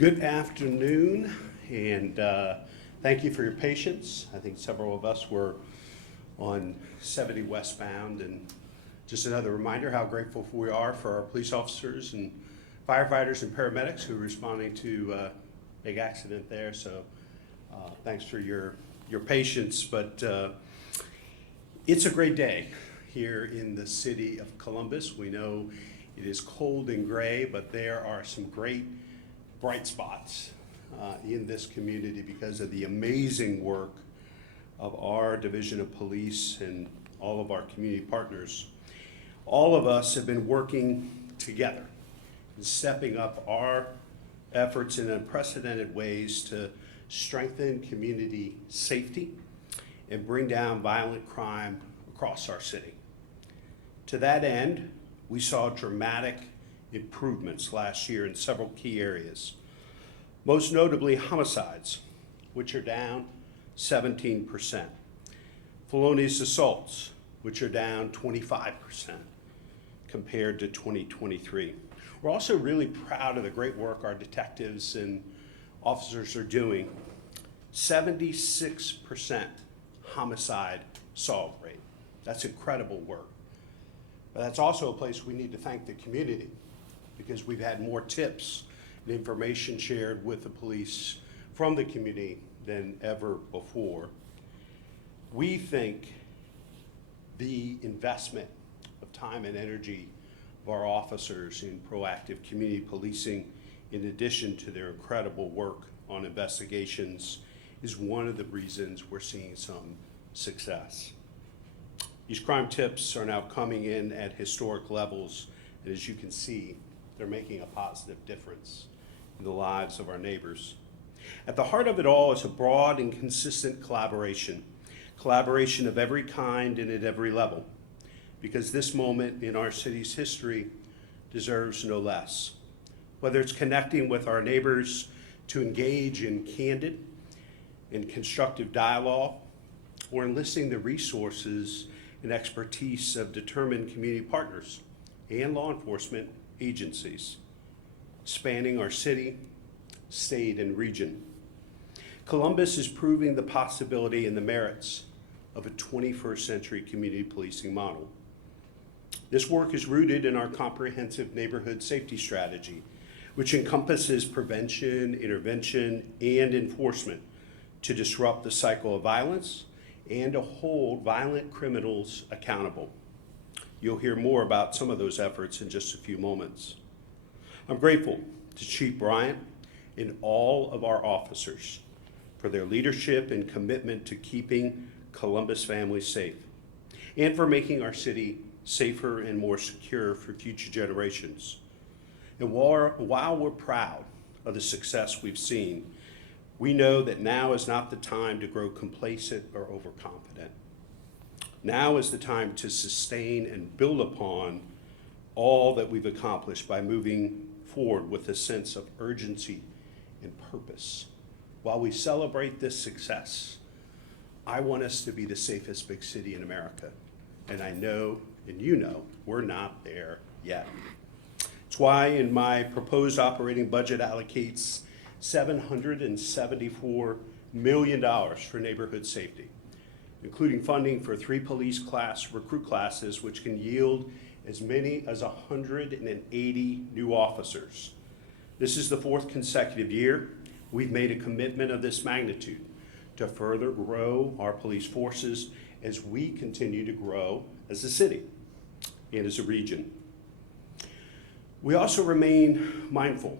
Good afternoon, and thank you for your patience. I think several of us were on 70 westbound, and just another reminder how grateful we are for our police officers and firefighters and paramedics who are responding to a big accident there. So thanks for your patience, but it's a great day here in the city of Columbus. We know it is cold and gray, but there are some great bright spots in this community because of the amazing work of our Division of Police and all of our community partners. All of us have been working together and stepping up our efforts in unprecedented ways to strengthen community safety and bring down violent crime across our city. To that end, we saw dramatic improvements last year in several key areas, most notably homicides, which are down 17%, felonious assaults, which are down 25% compared to 2023. We're also really proud of the great work our detectives and officers are doing. 76% homicide solve rate. That's incredible work. But that's also a place we need to thank the community, because we've had more tips and information shared with the police from the community than ever before. We think the investment of time and energy of our officers in proactive community policing, in addition to their incredible work on investigations, is one of the reasons we're seeing some success. These crime tips are now coming in at historic levels, and as you can see, they're making a positive difference in the lives of our neighbors. At the heart of it all is a broad and consistent collaboration of every kind and at every level, because this moment in our city's history deserves no less. Whether it's connecting with our neighbors to engage in candid and constructive dialogue, or enlisting the resources and expertise of determined community partners and law enforcement agencies spanning our city, state, and region. Columbus is proving the possibility and the merits of a 21st century community policing model. This work is rooted in our comprehensive neighborhood safety strategy, which encompasses prevention, intervention, and enforcement to disrupt the cycle of violence and to hold violent criminals accountable. You'll hear more about some of those efforts in just a few moments. I'm grateful to Chief Bryant and all of our officers for their leadership and commitment to keeping Columbus families safe, and for making our city safer and more secure for future generations. And while we're proud of the success we've seen, we know that now is not the time to grow complacent or overconfident. Now is the time to sustain and build upon all that we've accomplished by moving forward with a sense of urgency and purpose. While we celebrate this success, I want us to be the safest big city in America. And I know, and you know, we're not there yet. It's why in my proposed operating budget allocates $774 million for neighborhood safety, including funding for 3 police class recruit classes, which can yield as many as 180 new officers. This is the 4th consecutive year we've made a commitment of this magnitude to further grow our police forces as we continue to grow as a city and as a region. We also remain mindful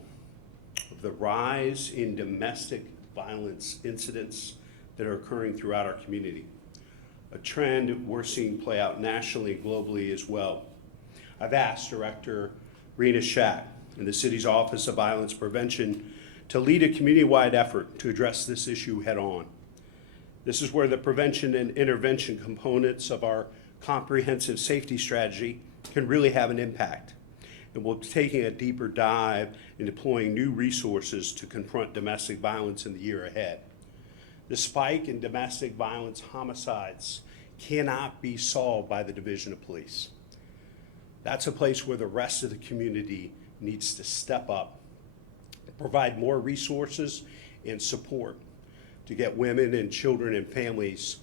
of the rise in domestic violence incidents that are occurring throughout our community, a trend we're seeing play out nationally and globally as well. I've asked Director Rena Shack in the city's Office of Violence Prevention to lead a community-wide effort to address this issue head on. This is where the prevention and intervention components of our comprehensive safety strategy can really have an impact. And we'll be taking a deeper dive in deploying new resources to confront domestic violence in the year ahead. The spike in domestic violence homicides cannot be solved by the Division of Police. That's a place where the rest of the community needs to step up provide more resources and support to get women and children and families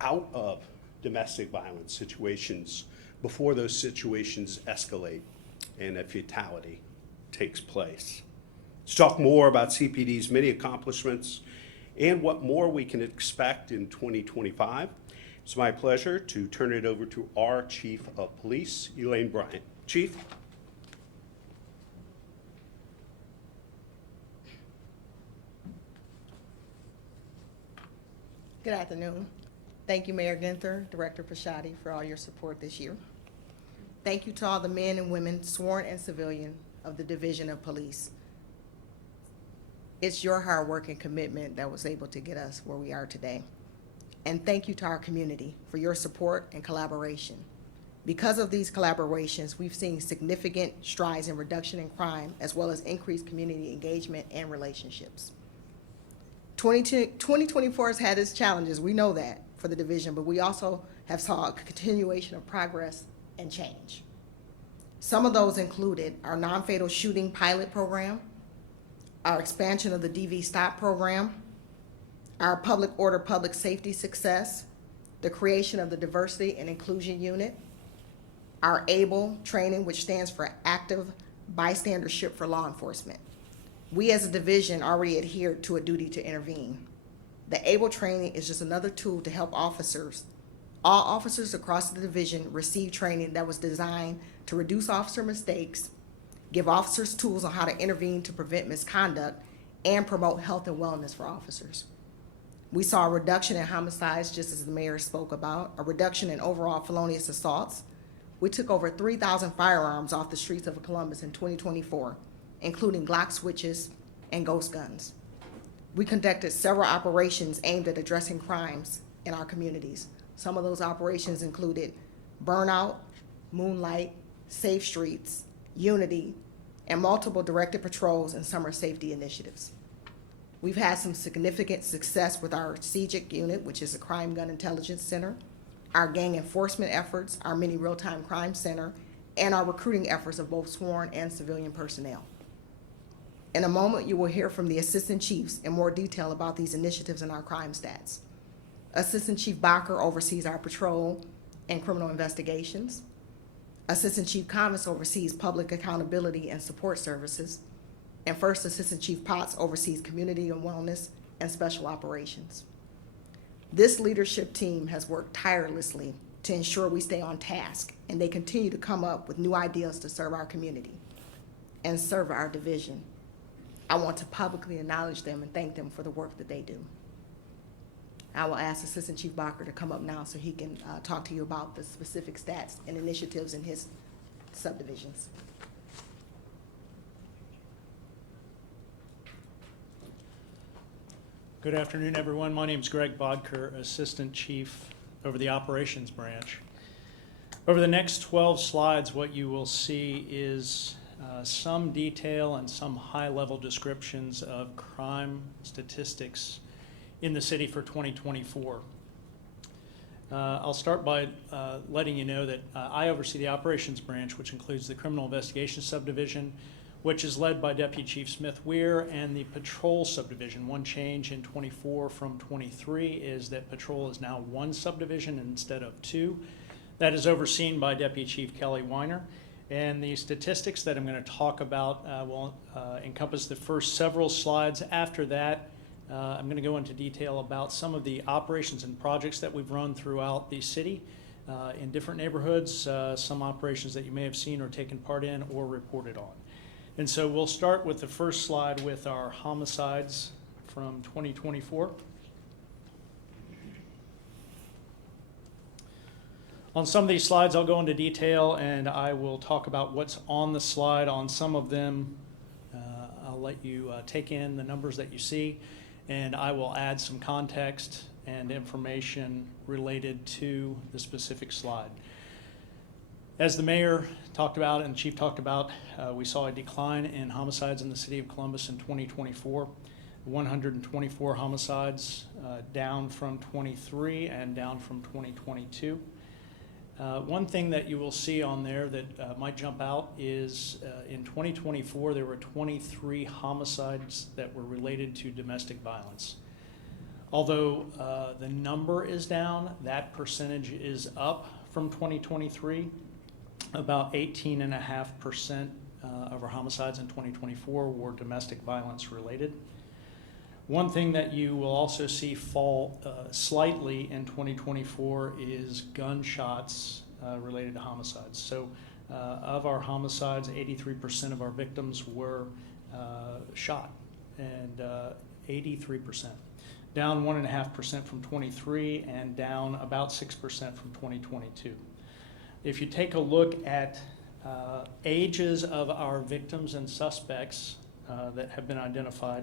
out of domestic violence situations before those situations escalate and a fatality takes place. Let's talk more about CPD's many accomplishments and what more we can expect in 2025. It's my pleasure to turn it over to our Chief of Police, Elaine Bryant. Chief. Good afternoon. Thank you, Mayor Ginther, Director Pashadi, for all your support this year. Thank you to all the men and women, sworn and civilian, of the Division of Police. It's your hard work and commitment that was able to get us where we are today. And thank you to our community for your support and collaboration. Because of these collaborations, we've seen significant strides in reduction in crime, as well as increased community engagement and relationships. 2024 has had its challenges, we know that, for the division, but we also have saw a continuation of progress and change. Some of those included our non-fatal shooting pilot program, our expansion of the DV Stop program, our public order, public safety success, the creation of the Diversity and Inclusion Unit, our ABLE training, which stands for Active Bystandership for Law Enforcement. We as a division already adhered to a duty to intervene. The ABLE training is just another tool to help officers. All officers across the division receive training that was designed to reduce officer mistakes, give officers tools on how to intervene to prevent misconduct, and promote health and wellness for officers. We saw a reduction in homicides, just as the mayor spoke about, a reduction in overall felonious assaults. We took over 3,000 firearms off the streets of Columbus in 2024, including Glock switches and ghost guns. We conducted several operations aimed at addressing crimes in our communities. Some of those operations included Burnout, Moonlight, Safe Streets, Unity, and multiple directed patrols and summer safety initiatives. We've had some significant success with our CGIC unit, which is a Crime Gun Intelligence Center, our gang enforcement efforts, our mini real-time crime center, and our recruiting efforts of both sworn and civilian personnel. In a moment, you will hear from the Assistant Chiefs in more detail about these initiatives and our crime stats. Assistant Chief Bacher oversees our patrol and criminal investigations. Assistant Chief Comis oversees public accountability and support services. And First Assistant Chief Potts oversees community and wellness and special operations. This leadership team has worked tirelessly to ensure we stay on task, and they continue to come up with new ideas to serve our community and serve our division. I want to publicly acknowledge them and thank them for the work that they do. I will ask Assistant Chief Bacher to come up now so he can talk to you about the specific stats and initiatives in his subdivisions. Good afternoon, everyone. My name is Greg Bodker, Assistant Chief over the Operations Branch. Over the next 12 slides, what you will see is some detail and some high-level descriptions of crime statistics in the city for 2024. I'll start by letting you know that I oversee the Operations Branch, which includes the Criminal Investigation Subdivision, which is led by Deputy Chief Smith Weir, and the Patrol Subdivision. One change in 24 from 23 is that Patrol is now one subdivision instead of two. That is overseen by Deputy Chief Kelly Weiner. And the statistics that I'm going to talk about will encompass the first several slides. After that, I'm going to go into detail about some of the operations and projects that we've run throughout the city in different neighborhoods, some operations that you may have seen or taken part in or reported on. And so we'll start with the first slide with our homicides from 2024. On some of these slides, I'll go into detail and I will talk about what's on the slide. On some of them, I'll let you take in the numbers that you see, and I will add some context and information related to the specific slide. As the mayor talked about and the chief talked about, we saw a decline in homicides in the city of Columbus in 2024. 124 homicides, down from 23 and down from 2022. One thing that you will see on there that might jump out is in 2024, there were 23 homicides that were related to domestic violence. Although the number is down, that percentage is up from 2023. About 18.5% of our homicides in 2024 were domestic violence related. One thing that you will also see fall slightly in 2024 is gunshots related to homicides. So of our homicides, 83% of our victims were shot, and 83%. Down 1.5% from 23 and down about 6% from 2022. If you take a look at ages of our victims and suspects that have been identified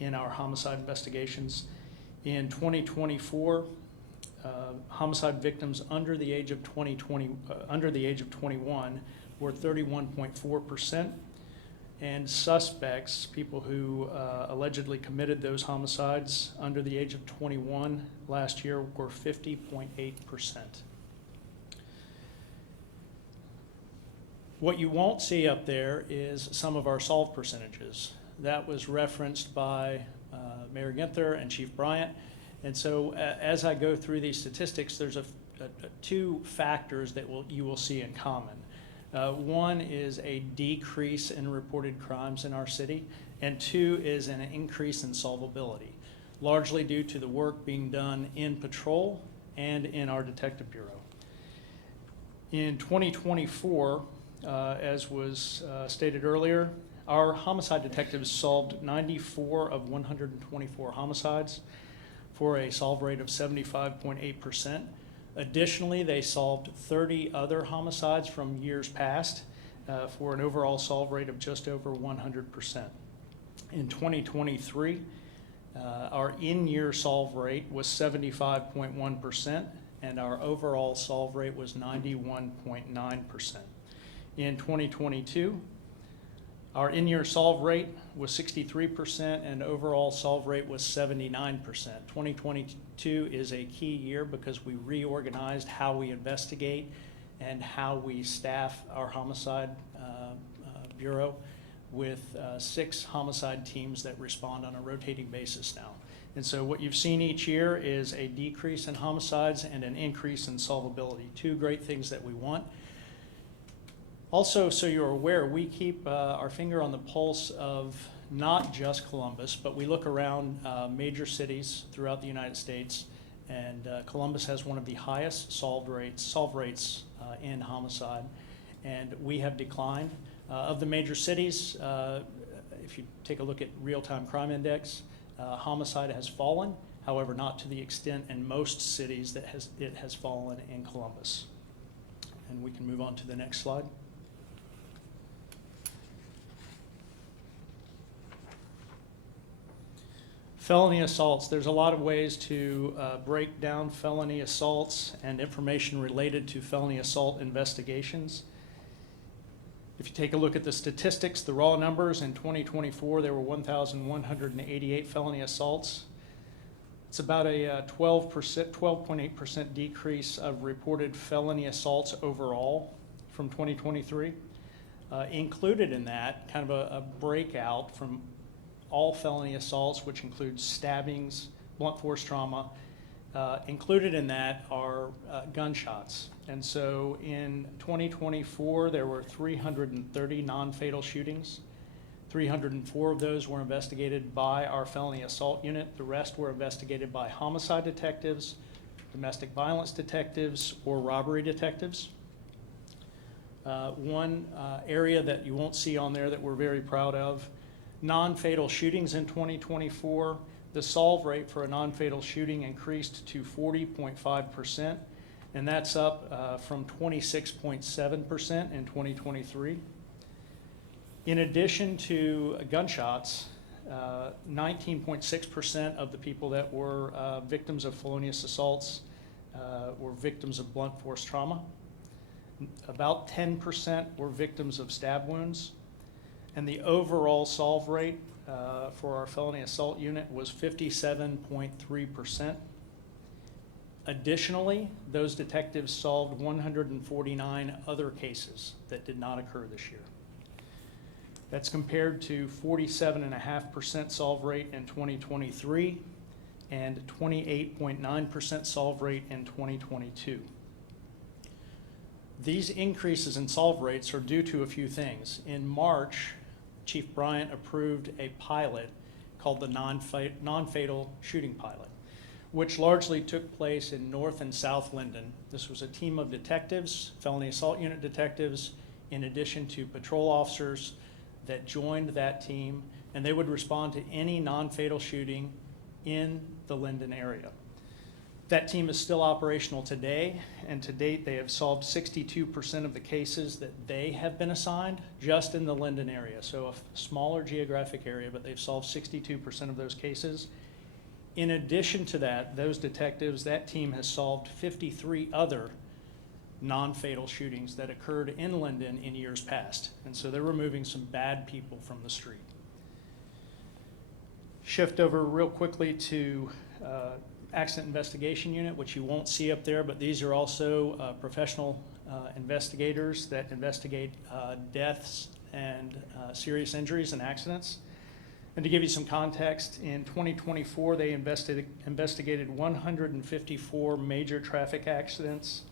in our homicide investigations, in 2024, homicide victims under the age of 21 were 31.4%, and suspects, people who allegedly committed those homicides under the age of 21 last year, were 50.8%. What you won't see up there is some of our solved percentages. That was referenced by Mayor Ginther and Chief Bryant. And so as I go through these statistics, there's two factors that you will see in common. One is a decrease in reported crimes in our city, and two is an increase in solvability, largely due to the work being done in patrol and in our detective bureau. In 2024, as was stated earlier, our homicide detectives solved 94 of 124 homicides for a solve rate of 75.8%. Additionally, they solved 30 other homicides from years past for an overall solve rate of just over 100%. In 2023, our in-year solve rate was 75.1%, and our overall solve rate was 91.9%. In 2022, our in-year solve rate was 63% and overall solve rate was 79%. 2022 is a key year because we reorganized how we investigate and how we staff our homicide bureau with 6 homicide teams that respond on a rotating basis now. And so what you've seen each year is a decrease in homicides and an increase in solvability, two great things that we want. Also, so you're aware, we keep our finger on the pulse of not just Columbus, but we look around major cities throughout the United States, and Columbus has one of the highest solve rates in homicide, and we have declined. Of the major cities, if you take a look at real-time crime index, homicide has fallen, however, not to the extent in most cities that it has fallen in Columbus. And we can move on to the next slide. Felony assaults. There's a lot of ways to break down felony assaults and information related to felony assault investigations. If you take a look at the statistics, the raw numbers, in 2024, there were 1,188 felony assaults. It's about a 12.8% decrease of reported felony assaults overall from 2023. Included in that, kind of a breakout from all felony assaults, which includes stabbings, blunt force trauma. Included in that are gunshots. And so in 2024, there were 330 non-fatal shootings. 304 of those were investigated by our felony assault unit. The rest were investigated by homicide detectives, domestic violence detectives, or robbery detectives. One area that you won't see on there that we're very proud of, non-fatal shootings in 2024, the solve rate for a non-fatal shooting increased to 40.5%, and that's up from 26.7% in 2023. In addition to gunshots, 19.6% of the people that were victims of felonious assaults were victims of blunt force trauma. About 10% were victims of stab wounds. And the overall solve rate for our felony assault unit was 57.3%. Additionally, those detectives solved 149 other cases that did not occur this year. That's compared to 47.5% solve rate in 2023 and 28.9% solve rate in 2022. These increases in solve rates are due to a few things. In March, Chief Bryant approved a pilot called the non-fatal shooting pilot, which largely took place in North and South Linden. This was a team of detectives, felony assault unit detectives, in addition to patrol officers that joined that team, and they would respond to any non-fatal shooting in the Linden area. That team is still operational today, and to date they have solved 62% of the cases that they have been assigned just in the Linden area. So a smaller geographic area, but they've solved 62% of those cases. In addition to that, those detectives, that team has solved 53 other non-fatal shootings that occurred in Linden in years past. And so they're removing some bad people from the street. Shift over real quickly to Accident Investigation Unit, which you won't see up there, but these are also professional investigators that investigate deaths and serious injuries and accidents. And to give you some context, in 2024, they investigated 154 major traffic accidents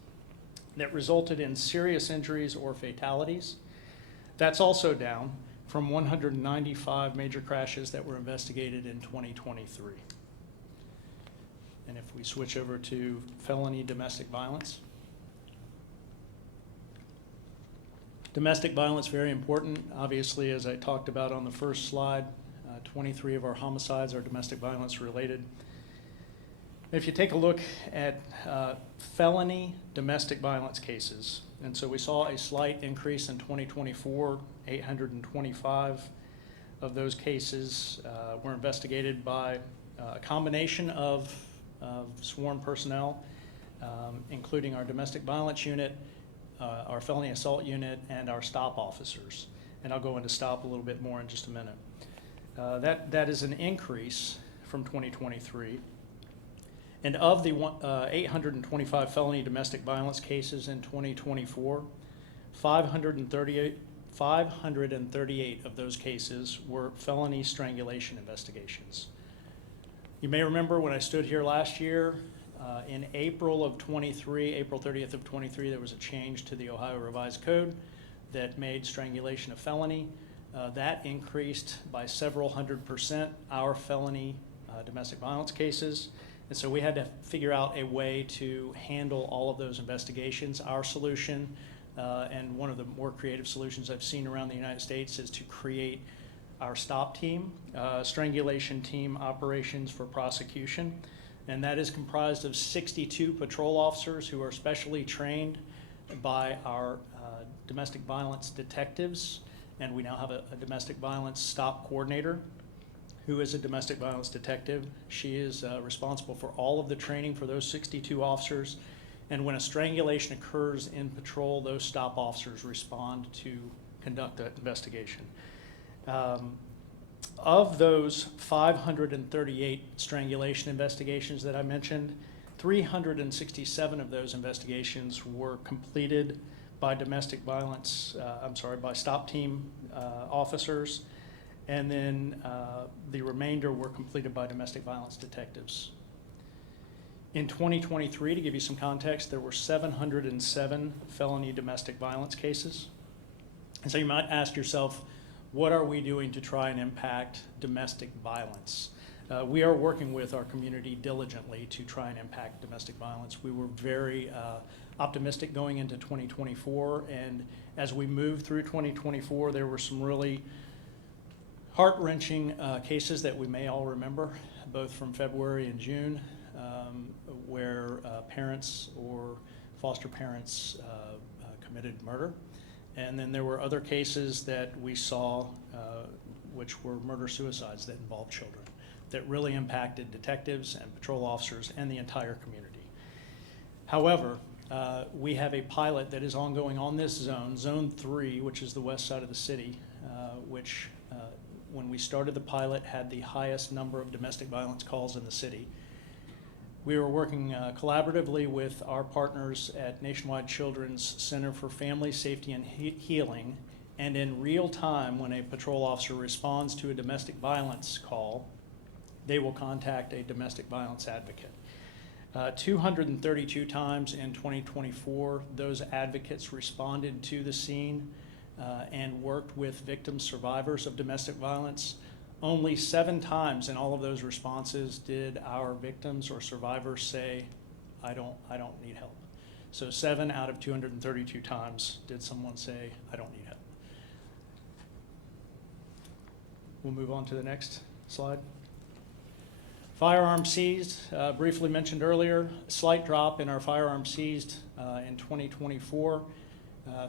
that resulted in serious injuries or fatalities. That's also down from 195 major crashes that were investigated in 2023. And if we switch over to felony domestic violence. Domestic violence, very important. Obviously, as I talked about on the first slide, 23 of our homicides are domestic violence related. If you take a look at felony domestic violence cases, and so we saw a slight increase in 2024, 825 of those cases were investigated by a combination of sworn personnel, including our domestic violence unit, our felony assault unit, and our stop officers. And I'll go into stop a little bit more in just a minute. That is an increase from 2023. And of the 825 felony domestic violence cases in 2024, 538 of those cases were felony strangulation investigations. You may remember when I stood here last year, in April of 23, April 30th of 23, there was a change to the Ohio Revised Code that made strangulation a felony. That increased by several 100% our felony domestic violence cases. And so we had to figure out a way to handle all of those investigations. Our solution, and one of the more creative solutions I've seen around the United States, is to create our STOP team, strangulation team operations for prosecution. And that is comprised of 62 patrol officers who are specially trained by our domestic violence detectives. And we now have a domestic violence STOP coordinator who is a domestic violence detective. She is responsible for all of the training for those 62 officers. And when a strangulation occurs in patrol, those STOP officers respond to conduct that investigation. Of those 538 strangulation investigations that I mentioned, 367 of those investigations were completed by domestic violence, by STOP team officers, and then the remainder were completed by domestic violence detectives. In 2023, to give you some context, there were 707 felony domestic violence cases. And so you might ask yourself, what are we doing to try and impact domestic violence? We are working with our community diligently to try and impact domestic violence. We were very optimistic going into 2024, and as we moved through 2024, there were some really heart-wrenching cases that we may all remember, both from February and June, where parents or foster parents committed murder. And then there were other cases that we saw, which were murder-suicides that involved children, that really impacted detectives and patrol officers and the entire community. However, we have a pilot that is ongoing on this zone, Zone 3, which is the west side of the city, which when we started the pilot had the highest number of domestic violence calls in the city. We are working collaboratively with our partners at Nationwide Children's Center for Family Safety and Healing, and in real time, when a patrol officer responds to a domestic violence call, they will contact a domestic violence advocate. 232 times in 2024, those advocates responded to the scene and worked with victims, survivors of domestic violence. Only 7 times in all of those responses did our victims or survivors say, I don't need help. So 7 out of 232 times did someone say, I don't need help. We'll move on to the next slide. Firearm seized, briefly mentioned earlier, slight drop in our firearm seized in 2024.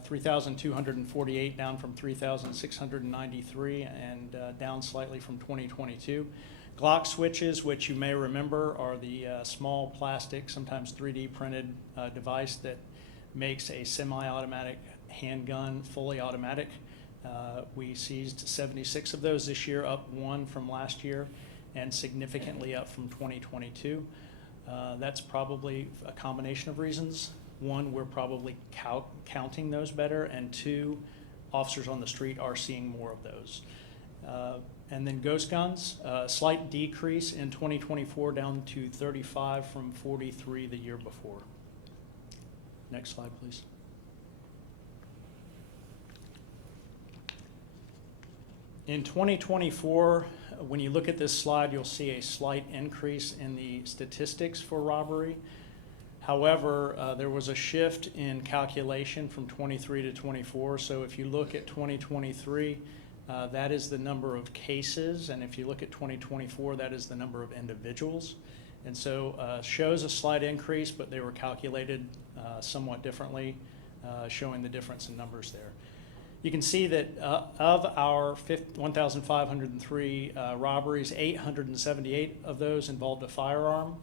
3,248 down from 3,693 and down slightly from 2022. Glock switches, which you may remember are the small plastic, sometimes 3D printed device that makes a semi-automatic handgun fully automatic. We seized 76 of those this year, up 1 from last year and significantly up from 2022. That's probably a combination of reasons. 1, we're probably counting those better, and 2, officers on the street are seeing more of those. And then ghost guns, a slight decrease in 2024 down to 35 from 43 the year before. Next slide, please. In 2024, when you look at this slide, you'll see a slight increase in the statistics for robbery. However, there was a shift in calculation from 23 to 24. So if you look at 2023, that is the number of cases. And if you look at 2024, that is the number of individuals. And so shows a slight increase, but they were calculated somewhat differently, showing the difference in numbers there. You can see that of our 1,503 robberies, 878 of those involved a firearm,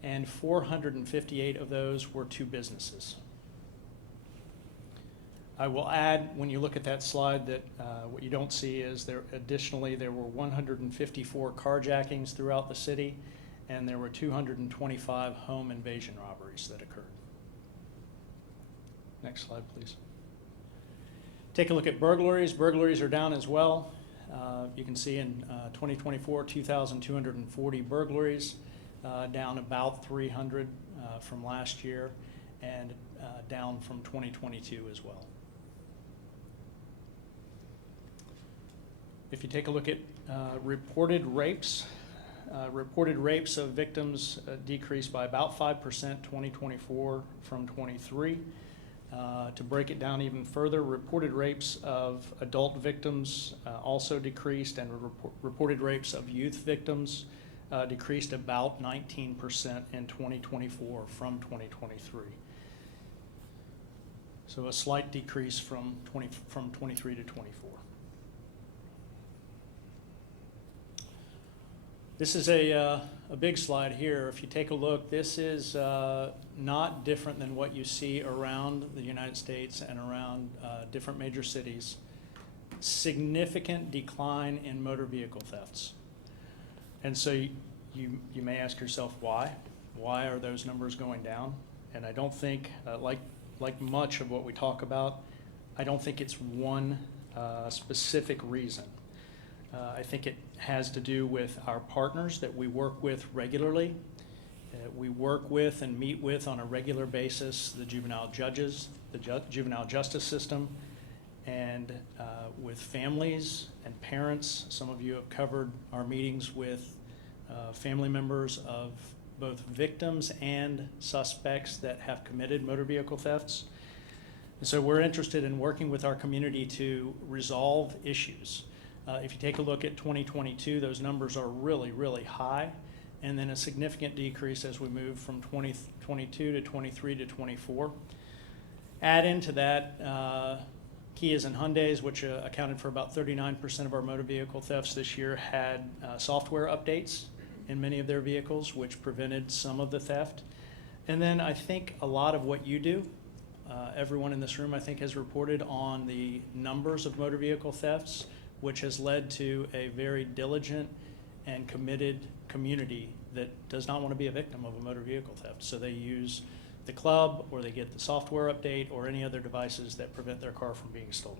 and 458 of those were to businesses. I will add, when you look at that slide, that what you don't see is there were 154 carjackings throughout the city, and there were 225 home invasion robberies that occurred. Next slide, please. Take a look at burglaries. Burglaries are down as well. You can see in 2024, 2,240 burglaries, down about 300 from last year, and down from 2022 as well. If you take a look at reported rapes of victims decreased by about 5% 2024 from 23. To break it down even further, reported rapes of adult victims also decreased, and reported rapes of youth victims decreased about 19% in 2024 from 2023. So a slight decrease from 23 to 24. This is a big slide here. If you take a look, this is not different than what you see around the United States and around different major cities. Significant decline in motor vehicle thefts. And so you may ask yourself why? Why are those numbers going down? And I don't think, like much of what we talk about, I don't think it's one specific reason. I think it has to do with our partners that we work with regularly. We work with and meet with on a regular basis the juvenile judges, the juvenile justice system, and with families and parents. Some of you have covered our meetings with family members of both victims and suspects that have committed motor vehicle thefts. And so we're interested in working with our community to resolve issues. If you take a look at 2022, those numbers are really, really high, and then a significant decrease as we move from 2022 to 23 to 24. Add into that Kias and Hyundais, which accounted for about 39% of our motor vehicle thefts this year, had software updates in many of their vehicles, which prevented some of the theft. And then I think a lot of what you do, everyone in this room I think has reported on the numbers of motor vehicle thefts, which has led to a very diligent and committed community that does not want to be a victim of a motor vehicle theft. So they use the club, or they get the software update, or any other devices that prevent their car from being stolen.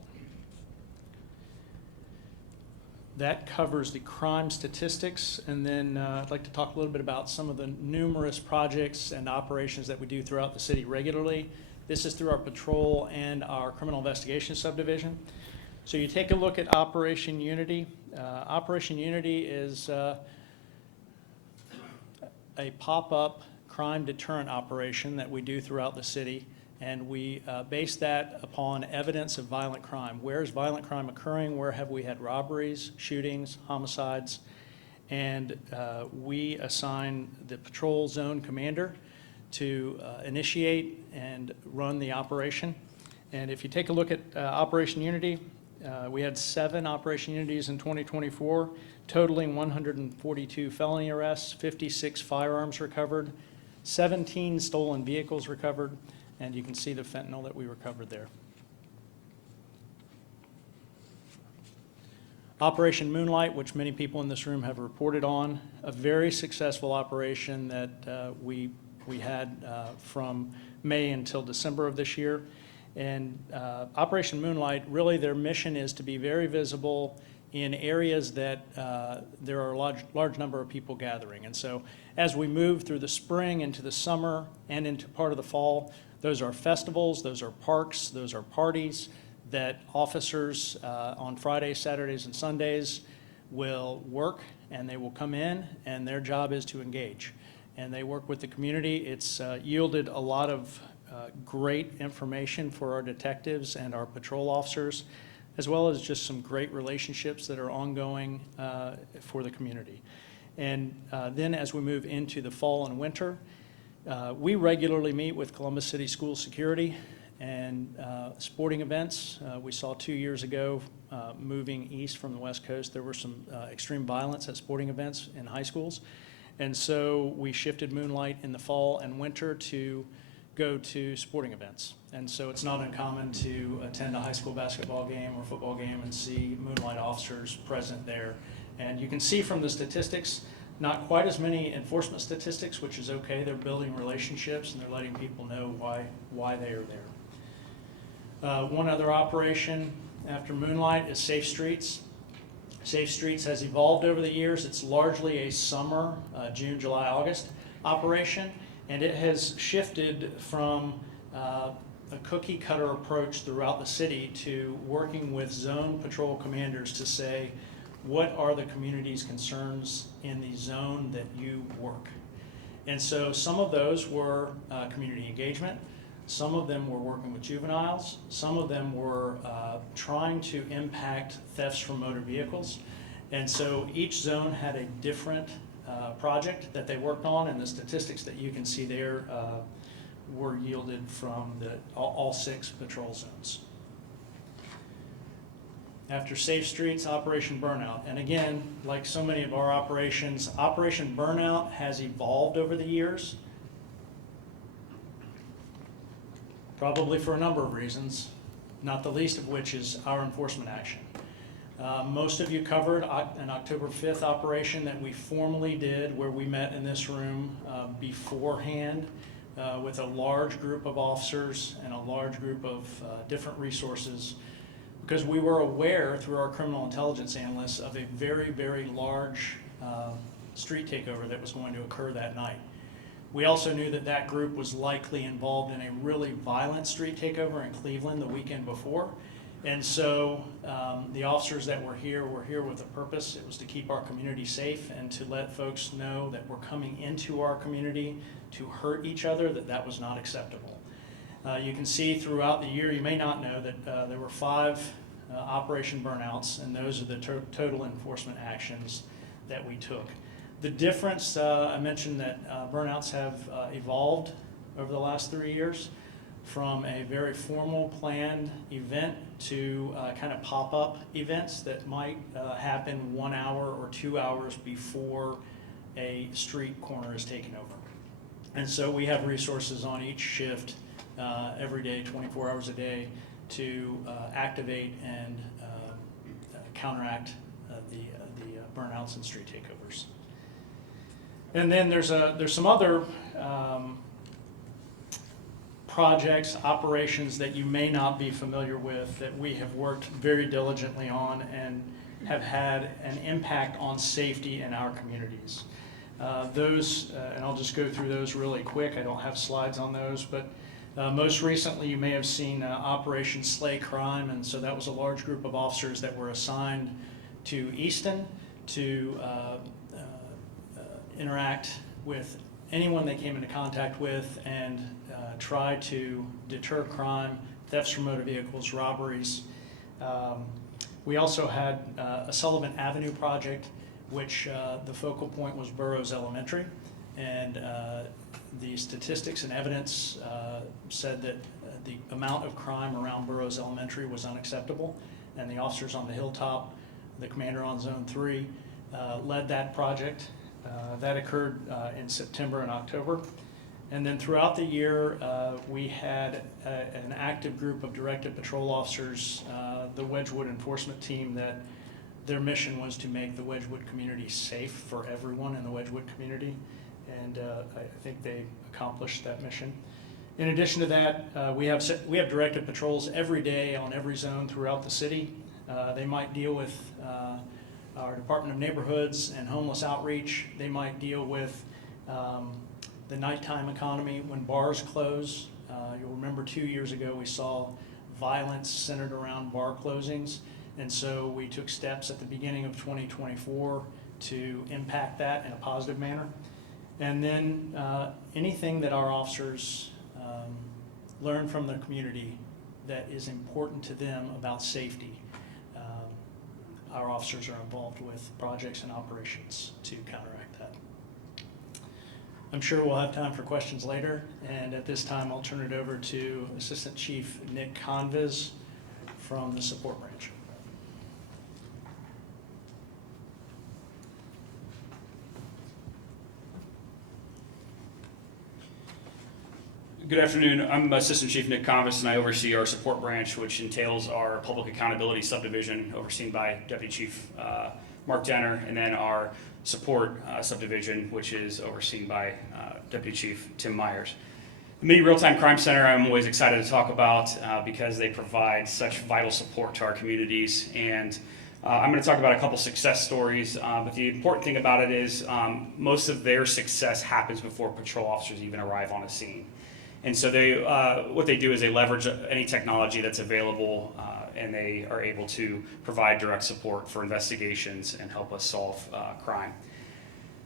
That covers the crime statistics, and then I'd like to talk a little bit about some of the numerous projects and operations that we do throughout the city regularly. This is through our patrol and our criminal investigation subdivision. So you take a look at Operation Unity. Operation Unity is a pop-up crime deterrent operation that we do throughout the city, and we base that upon evidence of violent crime. Where is violent crime occurring? Where have we had robberies, shootings, homicides? And we assign the patrol zone commander to initiate and run the operation. And if you take a look at Operation Unity, we had 7 Operation Unities in 2024, totaling 142 felony arrests, 56 firearms recovered, 17 stolen vehicles recovered, and you can see the fentanyl that we recovered there. Operation Moonlight, which many people in this room have reported on, a very successful operation that we had from May until December of this year. And Operation Moonlight, really their mission is to be very visible in areas that there are a large number of people gathering. And so as we move through the spring into the summer and into part of the fall, those are festivals, those are parks, those are parties that officers on Fridays, Saturdays, and Sundays will work, and they will come in, and their job is to engage. And they work with the community. It's yielded a lot of great information for our detectives and our patrol officers, as well as just some great relationships that are ongoing for the community. And then as we move into the fall and winter, we regularly meet with Columbus City School Security and sporting events. We saw 2 years ago, moving east from the West Coast, there were some extreme violence at sporting events in high schools. And so we shifted Moonlight in the fall and winter to go to sporting events. And so it's not uncommon to attend a high school basketball game or football game and see Moonlight officers present there. And you can see from the statistics, not quite as many enforcement statistics, which is okay. They're building relationships and they're letting people know why they are there. One other operation after Moonlight is Safe Streets. Safe Streets has evolved over the years. It's largely a summer, June, July, August operation, and it has shifted from a cookie cutter approach throughout the city to working with zone patrol commanders to say, what are the community's concerns in the zone that you work? And so some of those were community engagement. Some of them were working with juveniles. Some of them were trying to impact thefts from motor vehicles. And so each zone had a different project that they worked on, and the statistics that you can see there were yielded from all 6 patrol zones. After Safe Streets, Operation Burnout. And again, like so many of our operations, Operation Burnout has evolved over the years, probably for a number of reasons, not the least of which is our enforcement action. Most of you covered an October 5th operation that we formally did where we met in this room beforehand with a large group of officers and a large group of different resources, because we were aware through our criminal intelligence analysts of a very, very large street takeover that was going to occur that night. We also knew that that group was likely involved in a really violent street takeover in Cleveland the weekend before. And so the officers that were here with a purpose. It was to keep our community safe and to let folks know that we're coming into our community to hurt each other, that was not acceptable. You can see throughout the year, you may not know that there were 5 Operation Burnouts, and those are the total enforcement actions that we took. The difference, I mentioned that burnouts have evolved over the last 3 years from a very formal planned event to kind of pop-up events that might happen 1 hour or 2 hours before a street corner is taken over. And so we have resources on each shift every day, 24 hours a day, to activate and counteract the burnouts and street takeovers. And then there's some other projects, operations that you may not be familiar with that we have worked very diligently on and have had an impact on safety in our communities. And I'll just go through those really quick. I don't have slides on those, but most recently you may have seen Operation Slay Crime, and so that was a large group of officers that were assigned to Easton to interact with anyone they came into contact with and try to deter crime, thefts from motor vehicles, robberies. We also had a Sullivan Avenue project, which the focal point was Burroughs Elementary, and the statistics and evidence said that the amount of crime around Burroughs Elementary was unacceptable, and the officers on the hilltop, the commander on Zone 3, led that project. That occurred in September and October. And then throughout the year, we had an active group of directed patrol officers, the Wedgwood enforcement team, that their mission was to make the Wedgwood community safe for everyone in the Wedgwood community. And I think they accomplished that mission. In addition to that, we have directed patrols every day on every zone throughout the city. They might deal with our Department of Neighborhoods and homeless outreach. They might deal with the nighttime economy when bars close. You'll remember 2 years ago we saw violence centered around bar closings, and so we took steps at the beginning of 2024 to impact that in a positive manner. And then anything that our officers learn from the community that is important to them about safety, our officers are involved with projects and operations to counteract that. I'm sure we'll have time for questions later, and at this time I'll turn it over to Assistant Chief Nick Conviz from the support branch. Good afternoon. I'm Assistant Chief Nick Conviz, and I oversee our support branch, which entails our public accountability subdivision, overseen by Deputy Chief Mark Denner, and then our support subdivision, which is overseen by Deputy Chief Tim Myers. The Mini Real-Time Crime Center I'm always excited to talk about because they provide such vital support to our communities. And I'm going to talk about a couple success stories, but the important thing about it is most of their success happens before patrol officers even arrive on a scene. And so what they do is they leverage any technology that's available, and they are able to provide direct support for investigations and help us solve crime.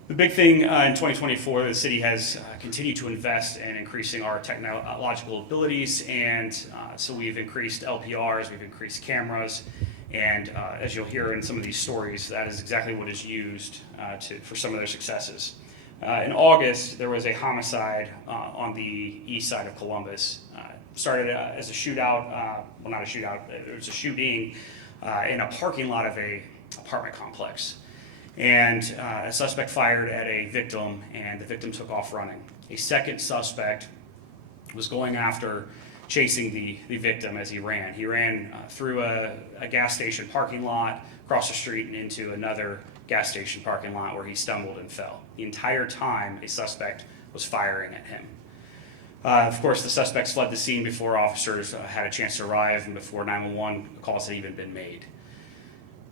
The big thing in 2024, the city has continued to invest in increasing our technological abilities, and so we've increased LPRs, we've increased cameras, and as you'll hear in some of these stories, that is exactly what is used for some of their successes. In August, there was a homicide on the east side of Columbus. Started as a shootout, well, not a shootout, it was a shooting in a parking lot of a apartment complex. And a suspect fired at a victim, and the victim took off running. A second suspect was going after, chasing the victim as he ran. He ran through a gas station parking lot, across the street, and into another gas station parking lot where he stumbled and fell. The entire time, a suspect was firing at him. Of course, the suspects fled the scene before officers had a chance to arrive and before 911 calls had even been made.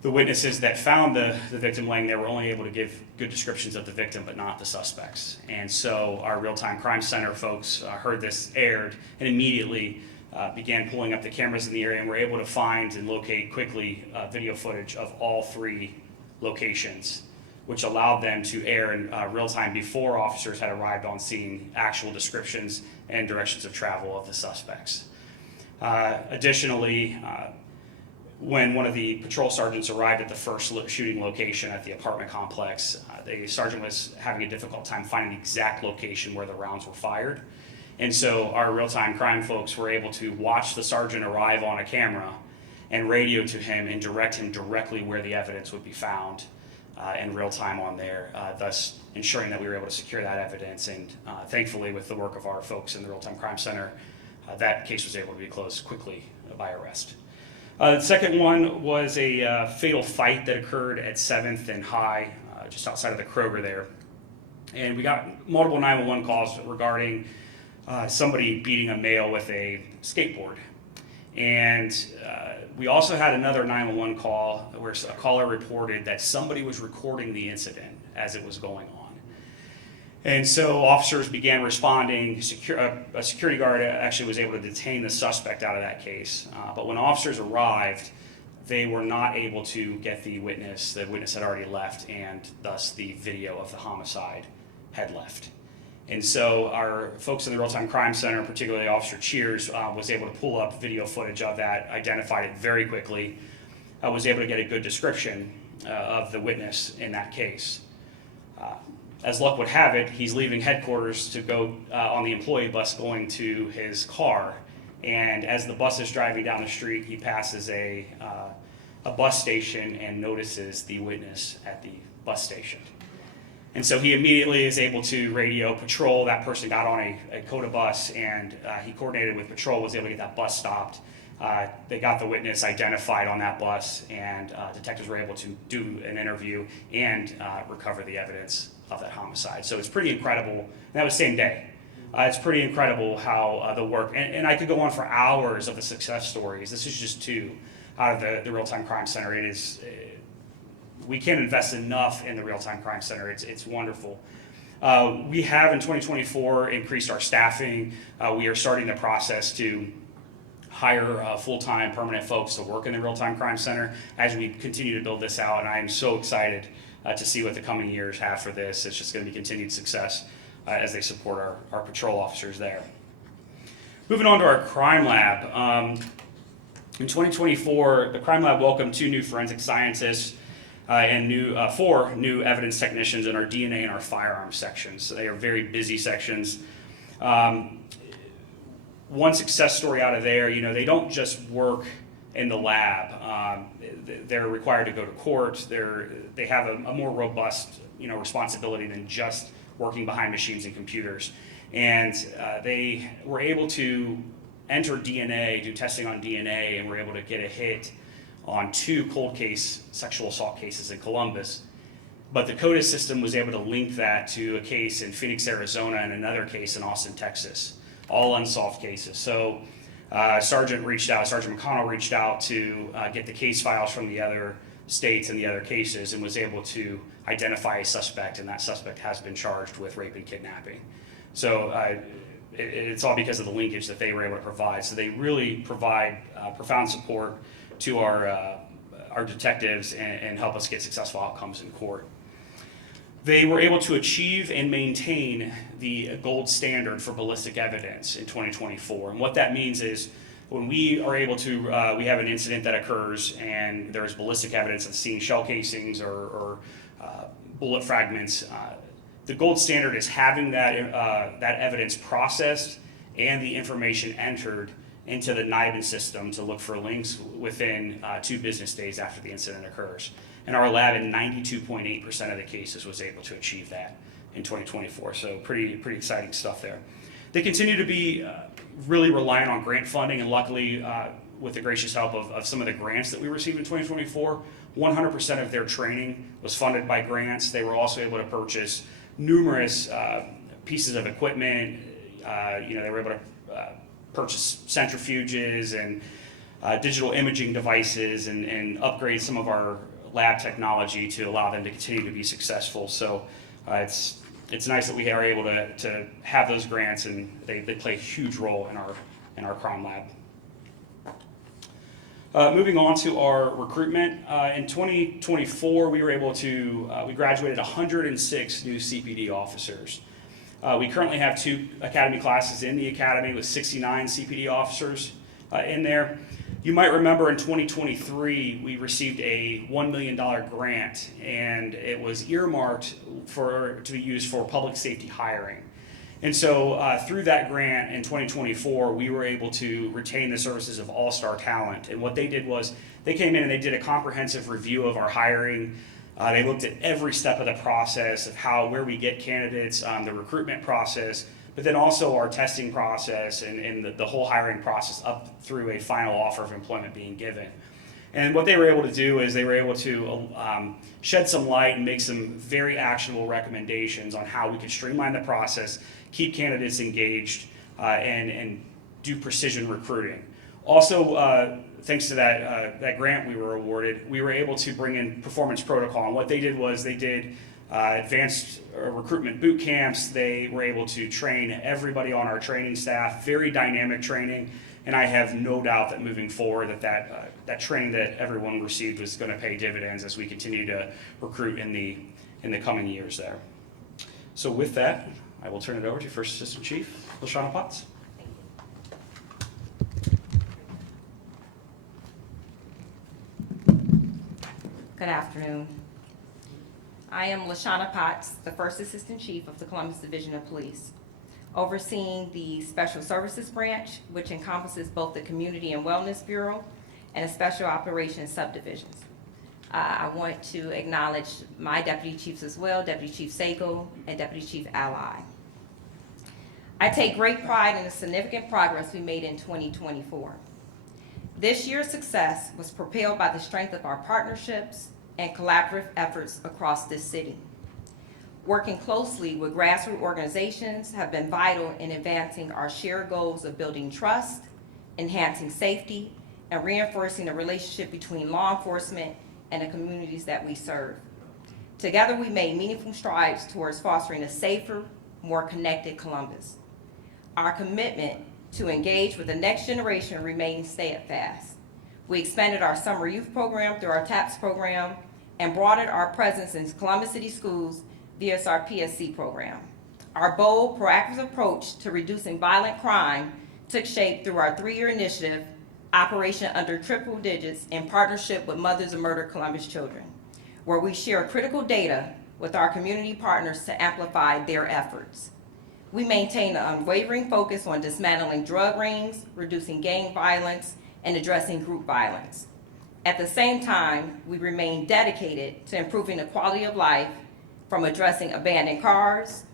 The witnesses that found the victim laying there were only able to give good descriptions of the victim, but not the suspects. And so our Real-Time Crime Center folks heard this aired and immediately began pulling up the cameras in the area, and were able to find and locate quickly video footage of all three locations, which allowed them to air in real time before officers had arrived on scene actual descriptions and directions of travel of the suspects. Additionally, when one of the patrol sergeants arrived at the first shooting location at the apartment complex, the sergeant was having a difficult time finding the exact location where the rounds were fired. And so our real-time crime folks were able to watch the sergeant arrive on a camera and radio to him and direct him directly where the evidence would be found in real time on there, thus ensuring that we were able to secure that evidence. And thankfully, with the work of our folks in the Real-Time Crime Center, that case was able to be closed quickly by arrest. The second one was a fatal fight that occurred at 7th and High, just outside of the Kroger there. And we got multiple 911 calls regarding somebody beating a male with a skateboard. And we also had another 911 call where a caller reported that somebody was recording the incident as it was going on. And so officers began responding. A security guard actually was able to detain the suspect out of that case. But when officers arrived, they were not able to get the witness. The witness had already left, and thus the video of the homicide had left. And so our folks in the Real-Time Crime Center, particularly Officer Cheers, was able to pull up video footage of that, identified it very quickly, was able to get a good description of the witness in that case. As luck would have it, he's leaving headquarters to go on the employee bus going to his car. And as the bus is driving down the street, he passes a bus station and notices the witness at the bus station. And so he immediately is able to radio patrol. That person got on a CODA bus, and he coordinated with patrol, was able to get that bus stopped. They got the witness identified on that bus, and detectives were able to do an interview and recover the evidence of that homicide. So it's pretty incredible. And that was same day. It's pretty incredible how the work, and I could go on for hours of the success stories. This is just two out of the Real-Time Crime Center. It is, we can't invest enough in the Real-Time Crime Center. It's wonderful. We have in 2024 increased our staffing. We are starting the process to hire full-time permanent folks to work in the Real-Time Crime Center as we continue to build this out, and I am so excited to see what the coming years have for this. It's just going to be continued success as they support our patrol officers there. Moving on to our crime lab. In 2024, the crime lab welcomed 2 new forensic scientists and 4 new evidence technicians in our DNA and our firearm sections. So they are very busy sections. One success story out of there, they don't just work in the lab. They're required to go to court. They have a more robust, responsibility than just working behind machines and computers. And they were able to enter DNA, do testing on DNA, and were able to get a hit on 2 cold case sexual assault cases in Columbus. But the CODIS system was able to link that to a case in Phoenix, Arizona, and another case in Austin, Texas, all unsolved cases. So Sergeant McConnell reached out to get the case files from the other states and the other cases, and was able to identify a suspect, and that suspect has been charged with rape and kidnapping. So it's all because of the linkage that they were able to provide. So they really provide profound support to our detectives and help us get successful outcomes in court. They were able to achieve and maintain the gold standard for ballistic evidence in 2024. And what that means is when we are able to, we have an incident that occurs and there's ballistic evidence of seeing shell casings or bullet fragments, the gold standard is having that evidence processed and the information entered into the NIBIN system to look for links within 2 business days after the incident occurs. And our lab in 92.8% of the cases was able to achieve that in 2024. So pretty exciting stuff there. They continue to be really reliant on grant funding, and luckily, with the gracious help of some of the grants that we received in 2024, 100% of their training was funded by grants. They were also able to purchase numerous pieces of equipment. They were able to purchase centrifuges and digital imaging devices and upgrade some of our lab technology to allow them to continue to be successful. So it's nice that we are able to have those grants, and they play a huge role in our crime lab. Moving on to our recruitment. In 2024, we were able to, we graduated 106 new CPD officers. We currently have 2 academy classes in the academy with 69 CPD officers in there. You might remember in 2023, we received a $1 million grant, and it was earmarked to be used for public safety hiring. And so through that grant in 2024, we were able to retain the services of All-Star Talent. And what they did was they came in and they did a comprehensive review of our hiring. They looked at every step of the process of where we get candidates, the recruitment process, but then also our testing process and the whole hiring process up through a final offer of employment being given. And what they were able to do is they were able to shed some light and make some very actionable recommendations on how we could streamline the process, keep candidates engaged, and do precision recruiting. Also, thanks to that grant we were awarded, we were able to bring in performance protocol. And what they did was they did advanced recruitment boot camps. They were able to train everybody on our training staff, very dynamic training. And I have no doubt that moving forward that training that everyone received was going to pay dividends as we continue to recruit in the coming years there. So with that, I will turn it over to First Assistant Chief LaShawna Potts. Good afternoon. I am LaShawna Potts, the First Assistant Chief of the Columbus Division of Police, overseeing the Special Services Branch, which encompasses both the Community and Wellness Bureau and the Special Operations Subdivisions. I want to acknowledge my Deputy Chiefs as well, Deputy Chief Sago and Deputy Chief Ally. I take great pride in the significant progress we made in 2024. This year's success was propelled by the strength of our partnerships and collaborative efforts across this city. Working closely with grassroots organizations have been vital in advancing our shared goals of building trust, enhancing safety, and reinforcing the relationship between law enforcement and the communities that we serve. Together, we made meaningful strides towards fostering a safer, more connected Columbus. Our commitment to engage with the next generation remains steadfast. We expanded our summer youth program through our TAPS program and broadened our presence in Columbus City schools via our PSC program. Our bold, proactive approach to reducing violent crime took shape through our 3-year initiative, Operation Under Triple Digits, in partnership with Mothers of Murdered Columbus Children, where we share critical data with our community partners to amplify their efforts. We maintain an unwavering focus on dismantling drug rings, reducing gang violence, and addressing group violence. At the same time, we remain dedicated to improving the quality of life, from addressing abandoned cars,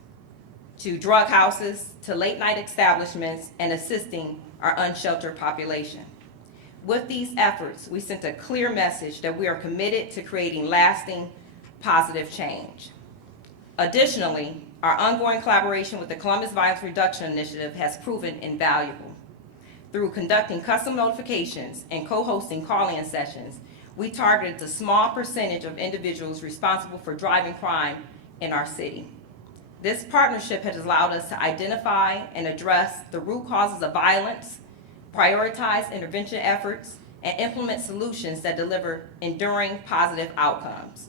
to drug houses, to late-night establishments, and assisting our unsheltered population. With these efforts, we sent a clear message that we are committed to creating lasting, positive change. Additionally, our ongoing collaboration with the Columbus Violence Reduction Initiative has proven invaluable. Through conducting custom notifications and co-hosting call-in sessions, we targeted the small percentage of individuals responsible for driving crime in our city. This partnership has allowed us to identify and address the root causes of violence, prioritize intervention efforts, and implement solutions that deliver enduring positive outcomes.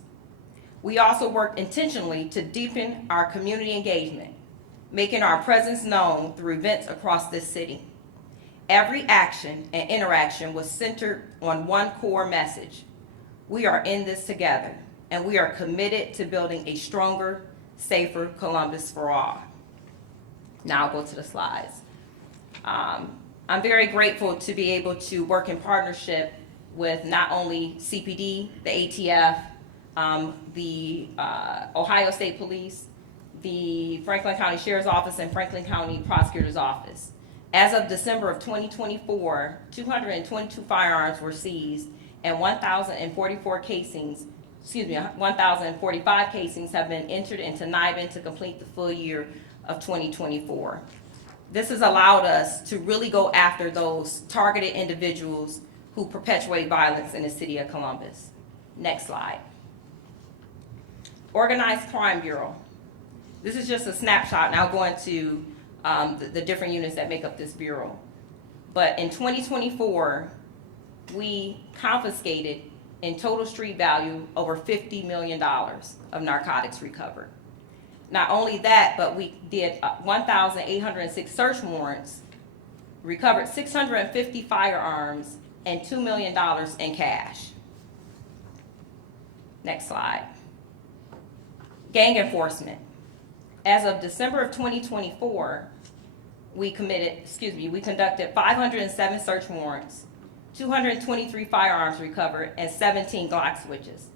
We also work intentionally to deepen our community engagement, making our presence known through events across this city. Every action and interaction was centered on one core message: we are in this together, and we are committed to building a stronger, safer Columbus for all. Now I'll go to the slides. I'm very grateful to be able to work in partnership with not only CPD, the ATF, the Ohio State Police, the Franklin County Sheriff's Office, and Franklin County Prosecutor's Office. As of December of 2024, 222 firearms were seized, and 1,045 casings have been entered into NIBIN to complete the full year of 2024. This has allowed us to really go after those targeted individuals who perpetuate violence in the city of Columbus. Next slide. Organized Crime Bureau. This is just a snapshot, and I'll go into the different units that make up this bureau. But in 2024, we confiscated in total street value over $50 million of narcotics recovered. Not only that, but we did 1,806 search warrants, recovered 650 firearms, and $2 million in cash. Next slide. Gang enforcement. As of December of 2024, we conducted 507 search warrants, 223 firearms recovered, and 17 Glock switches.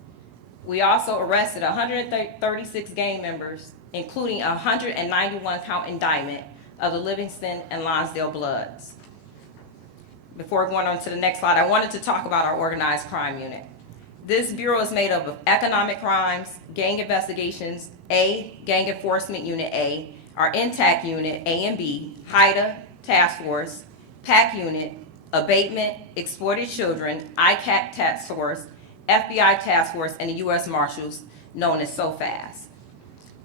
We also arrested 136 gang members, including a 191 count indictment of the Livingston and Lonsdale Bloods. before going on to the next slide, I wanted to talk about our organized crime unit. This bureau is made up of economic crimes, gang investigations, gang enforcement unit A, our intact unit A and B, HIDA task force, PAC unit, abatement, exploited children, ICAC task force, FBI task force, and the U.S. Marshals, known as SOFAS.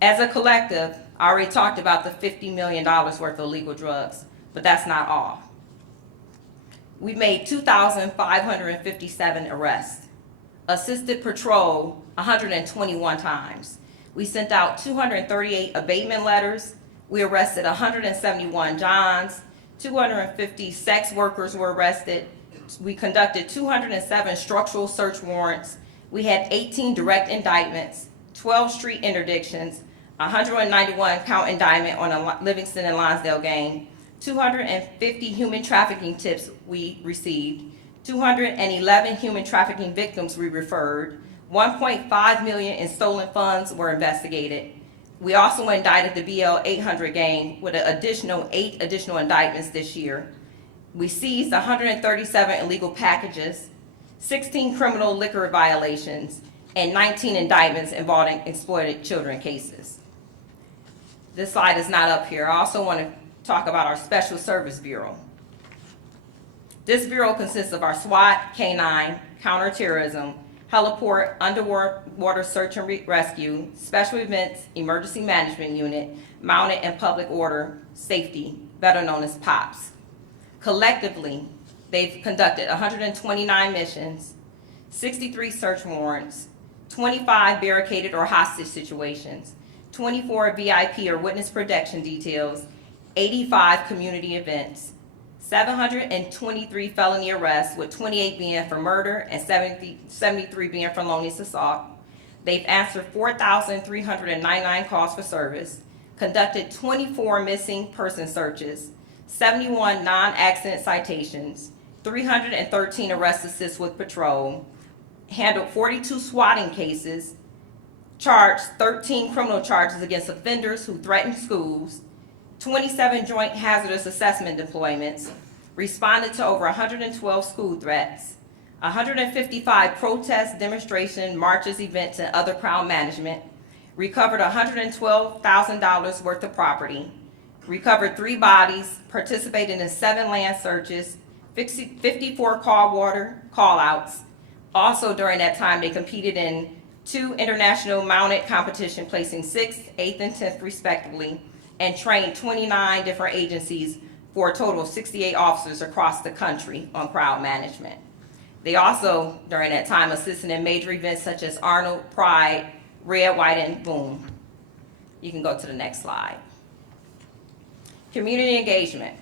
As a collective, I already talked about the $50 million worth of illegal drugs, but that's not all. We made 2,557 arrests, assisted patrol 121 times. We sent out 238 abatement letters. We arrested 171 Johns. 250 sex workers were arrested. We conducted 207 structural search warrants. We had 18 direct indictments, 12 street interdictions, 191 count indictment on a Livingston and Lonsdale gang, 250 human trafficking tips we received, 211 human trafficking victims we referred, 1.5 million in stolen funds were investigated. We also indicted the BL 800 gang with an additional 8 additional indictments this year. We seized 137 illegal packages, 16 criminal liquor violations, and 19 indictments involving exploited children cases. This slide is not up here. I also want to talk about our Special Service Bureau. This bureau consists of our SWAT, K-9, counterterrorism, heliport, underwater search and rescue, special events, emergency management unit, mounted and public order safety, better known as POPs. Collectively, they've conducted 129 missions, 63 search warrants, 25 barricaded or hostage situations, 24 VIP or witness protection details, 85 community events, 723 felony arrests, with 28 being for murder and 73 being for felonious assault. They've answered 4,399 calls for service, conducted 24 missing person searches, 71 non-accident citations, 313 arrest assists with patrol, handled 42 swatting cases, charged 13 criminal charges against offenders who threatened schools, 27 joint hazardous assessment deployments, responded to over 112 school threats, 155 protests, demonstration, marches, events, and other crowd management, recovered $112,000 worth of property, recovered 3 bodies, participated in 7 land searches, 54 call-outs. Also during that time, they competed in 2 international mounted competition, placing 6th, 8th, and 10th respectively, and trained 29 different agencies for a total of 68 officers across the country on crowd management. They also, during that time, assisted in major events such as Arnold, Pride, Red, White, and Boom. You can go to the next slide. Community engagement.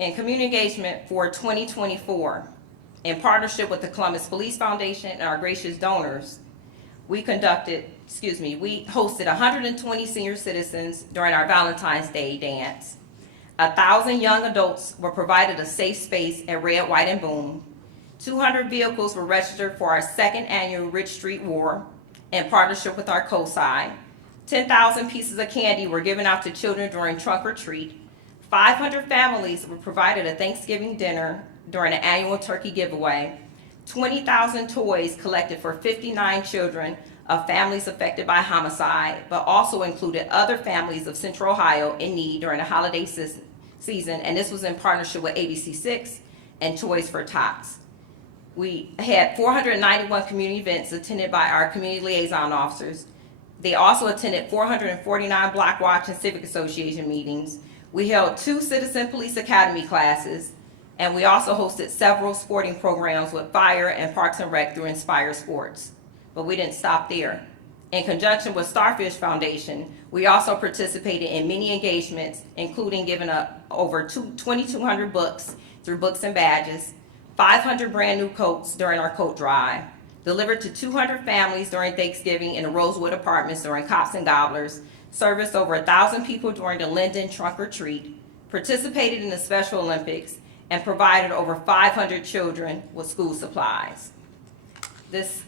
In community engagement for 2024, in partnership with the Columbus Police Foundation and our gracious donors, we hosted 120 senior citizens during our Valentine's Day dance. 1,000 young adults were provided a safe space at Red, White, and Boom. 200 vehicles were registered for our 2nd annual Rich Street War in partnership with our COSI. 10,000 pieces of candy were given out to children during trunk or treat. 500 families were provided a Thanksgiving dinner during the annual turkey giveaway. 20,000 toys collected for 59 children of families affected by homicide, but also included other families of Central Ohio in need during the holiday season, and this was in partnership with ABC6 and Toys for Tots. We had 491 community events attended by our community liaison officers. They also attended 449 Block Watch and Civic Association meetings. We held 2 Citizen Police Academy classes, and we also hosted several sporting programs with Fire and Parks and Rec through Inspire Sports. But we didn't stop there. In conjunction with Starfish Foundation, we also participated in many engagements, including giving over 2,200 books through Books and Badges, 500 brand new coats during our coat drive, delivered to 200 families during Thanksgiving in the Rosewood Apartments during Cops and Gobblers, serviced over 1,000 people during the Linden Trunk or Treat, participated in the Special Olympics, and provided over 500 children with school supplies. This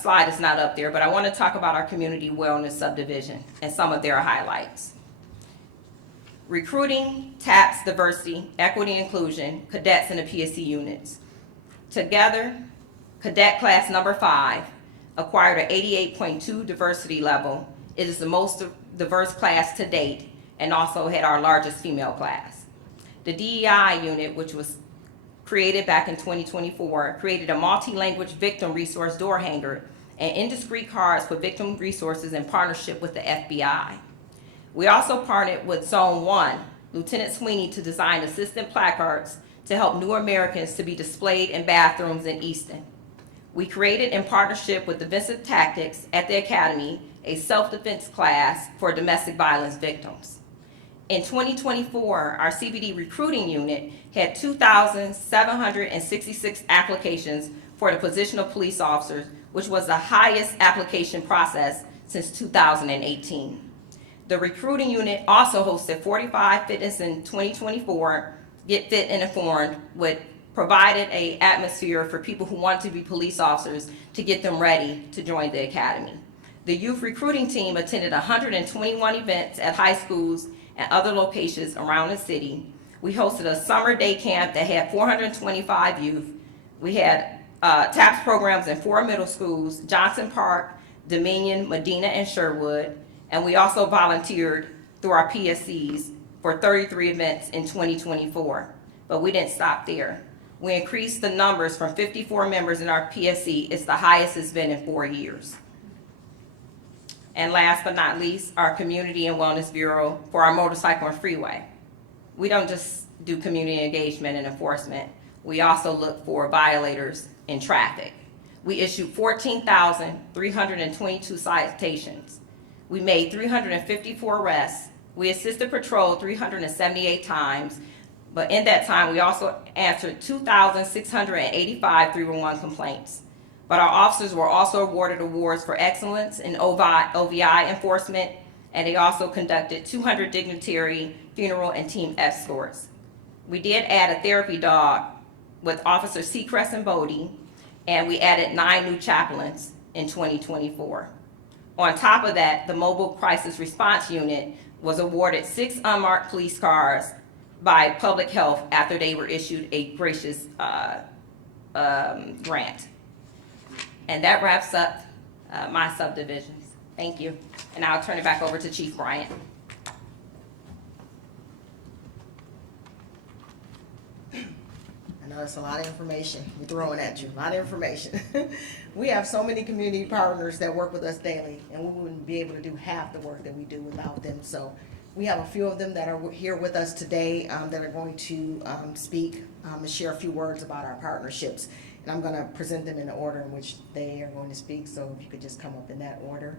slide is not up there, but I want to talk about our community wellness subdivision and some of their highlights. recruiting, TAPS, diversity, equity, inclusion, cadets in the PSC units. Together, cadet class number 5 acquired an 88.2 diversity level. It is the most diverse class to date and also had our largest female class. The DEI unit, which was created back in 2024, created a multi-language victim resource door hanger and indiscreet cards for victim resources in partnership with the FBI. We also partnered with Zone 1, Lieutenant Sweeney, to design assistant placards to help new Americans to be displayed in bathrooms in Easton. We created, in partnership with Defensive Tactics at the Academy, a self-defense class for domestic violence victims. In 2024, our CBD recruiting unit had 2,766 applications for the position of police officers, which was the highest application process since 2018. The recruiting unit also hosted 45 Fitness in 2024, Get Fit and Informed, which provided an atmosphere for people who want to be police officers to get them ready to join the academy. The youth recruiting team attended 121 events at high schools and other locations around the city. We hosted a summer day camp that had 425 youth. We had TAPS programs in 4 middle schools, Johnson Park, Dominion, Medina, and Sherwood. And we also volunteered through our PSCs for 33 events in 2024. But we didn't stop there. We increased the numbers from 54 members in our PSC. It's the highest it's been in 4 years. And last but not least, our Community and Wellness Bureau for our motorcycle and freeway. We don't just do community engagement and enforcement. We also look for violators in traffic. We issued 14,322 citations. We made 354 arrests. We assisted patrol 378 times. But in that time, we also answered 2,685 311 complaints. But our officers were also awarded awards for excellence in OVI enforcement, and they also conducted 200 dignitary funeral and team escorts. We did add a therapy dog with Officer Seacrest and Bodie, and we added 9 new chaplains in 2024. On top of that, the Mobile Crisis Response Unit was awarded 6 unmarked police cars by Public Health after they were issued a gracious grant. And that wraps up my subdivisions. Thank you. And I'll turn it back over to Chief Bryant. I know that's a lot of information we're throwing at you, a lot of information. We have so many community partners that work with us daily, and we wouldn't be able to do half the work that we do without them. So we have a few of them that are here with us today that are going to speak and share a few words about our partnerships. And I'm going to present them in the order in which they are going to speak, so if you could just come up in that order.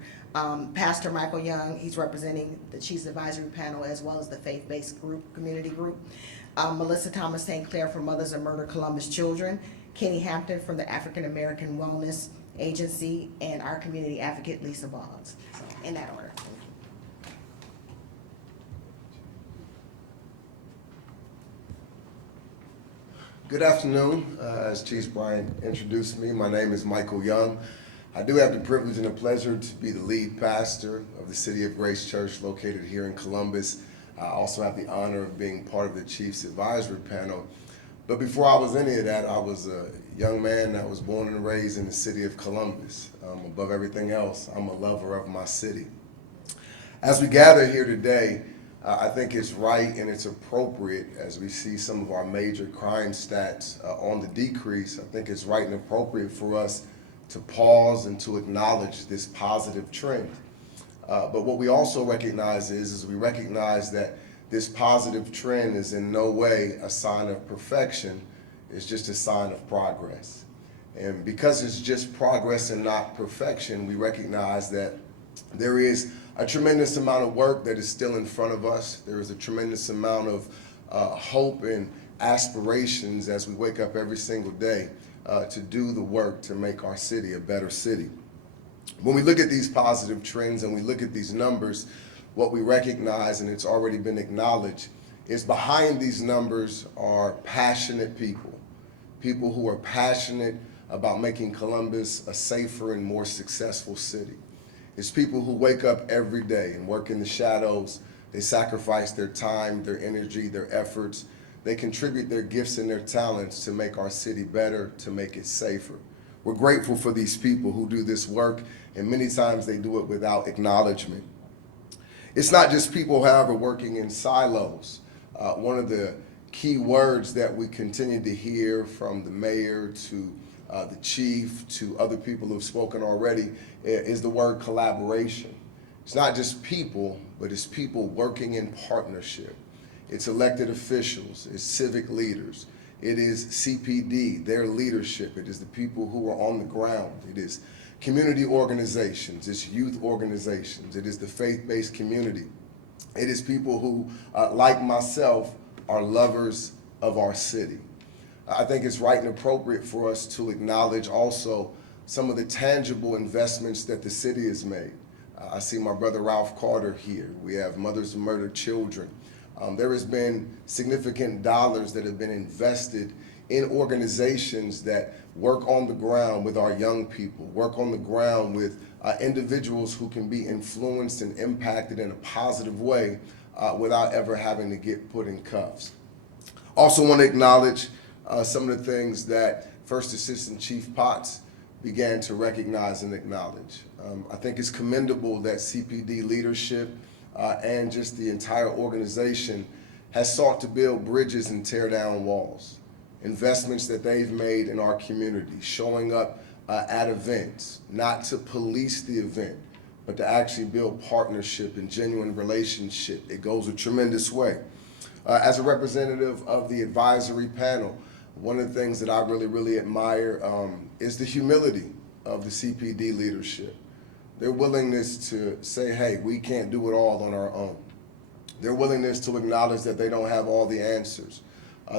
Pastor Michael Young, he's representing the Chiefs Advisory Panel as well as the faith-based group, community group. Melissa Thomas St. Clair from Mothers of Murdered Columbus Children. Kenny Hampton from the African American Wellness Agency, and our community advocate, Lisa Boggs. So in that order. Good afternoon. As Chief Bryant introduced me, my name is Michael Young. I do have the privilege and the pleasure to be the lead pastor of the City of Grace Church located here in Columbus. I also have the honor of being part of the Chiefs Advisory Panel. But before I was any of that, I was a young man that was born and raised in the city of Columbus. Above everything else, I'm a lover of my city. As we gather here today, I think it's right and it's appropriate as we see some of our major crime stats on the decrease. I think it's right and appropriate for us to pause and to acknowledge this positive trend. But what we also recognize is we recognize that this positive trend is in no way a sign of perfection. It's just a sign of progress. And because it's just progress and not perfection, we recognize that there is a tremendous amount of work that is still in front of us. There is a tremendous amount of hope and aspirations as we wake up every single day to do the work to make our city a better city. When we look at these positive trends and we look at these numbers, what we recognize, and it's already been acknowledged, is behind these numbers are passionate people. People who are passionate about making Columbus a safer and more successful city. It's people who wake up every day and work in the shadows They sacrifice their time, their energy, their efforts. They contribute their gifts and their talents to make our city better, to make it safer. We're grateful for these people who do this work, and many times they do it without acknowledgement. It's not just people, however, working in silos. One of the key words that we continue to hear from the mayor to the chief to other people who've spoken already is the word collaboration. It's not just people, but it's people working in partnership. It's elected officials, it's civic leaders, it is CPD, their leadership, it is the people who are on the ground, it is community organizations, it's youth organizations, it is the faith-based community. It is people who, like myself, are lovers of our city. I think it's right and appropriate for us to acknowledge also some of the tangible investments that the city has made. I see my brother Ralph Carter here. We have Mothers of Murdered Children. There has been significant dollars that have been invested in organizations that work on the ground with our young people, work on the ground with individuals who can be influenced and impacted in a positive way without ever having to get put in cuffs. Also want to acknowledge some of the things that First Assistant Chief Potts began to recognize and acknowledge. I think it's commendable that CPD leadership and just the entire organization has sought to build bridges and tear down walls. Investments that they've made in our community, showing up at events, not to police the event, but to actually build partnership and genuine relationship. It goes a tremendous way. As a representative of the advisory panel, one of the things that I really admire is the humility of the CPD leadership. Their willingness to say, hey, we can't do it all on our own. Their willingness to acknowledge that they don't have all the answers.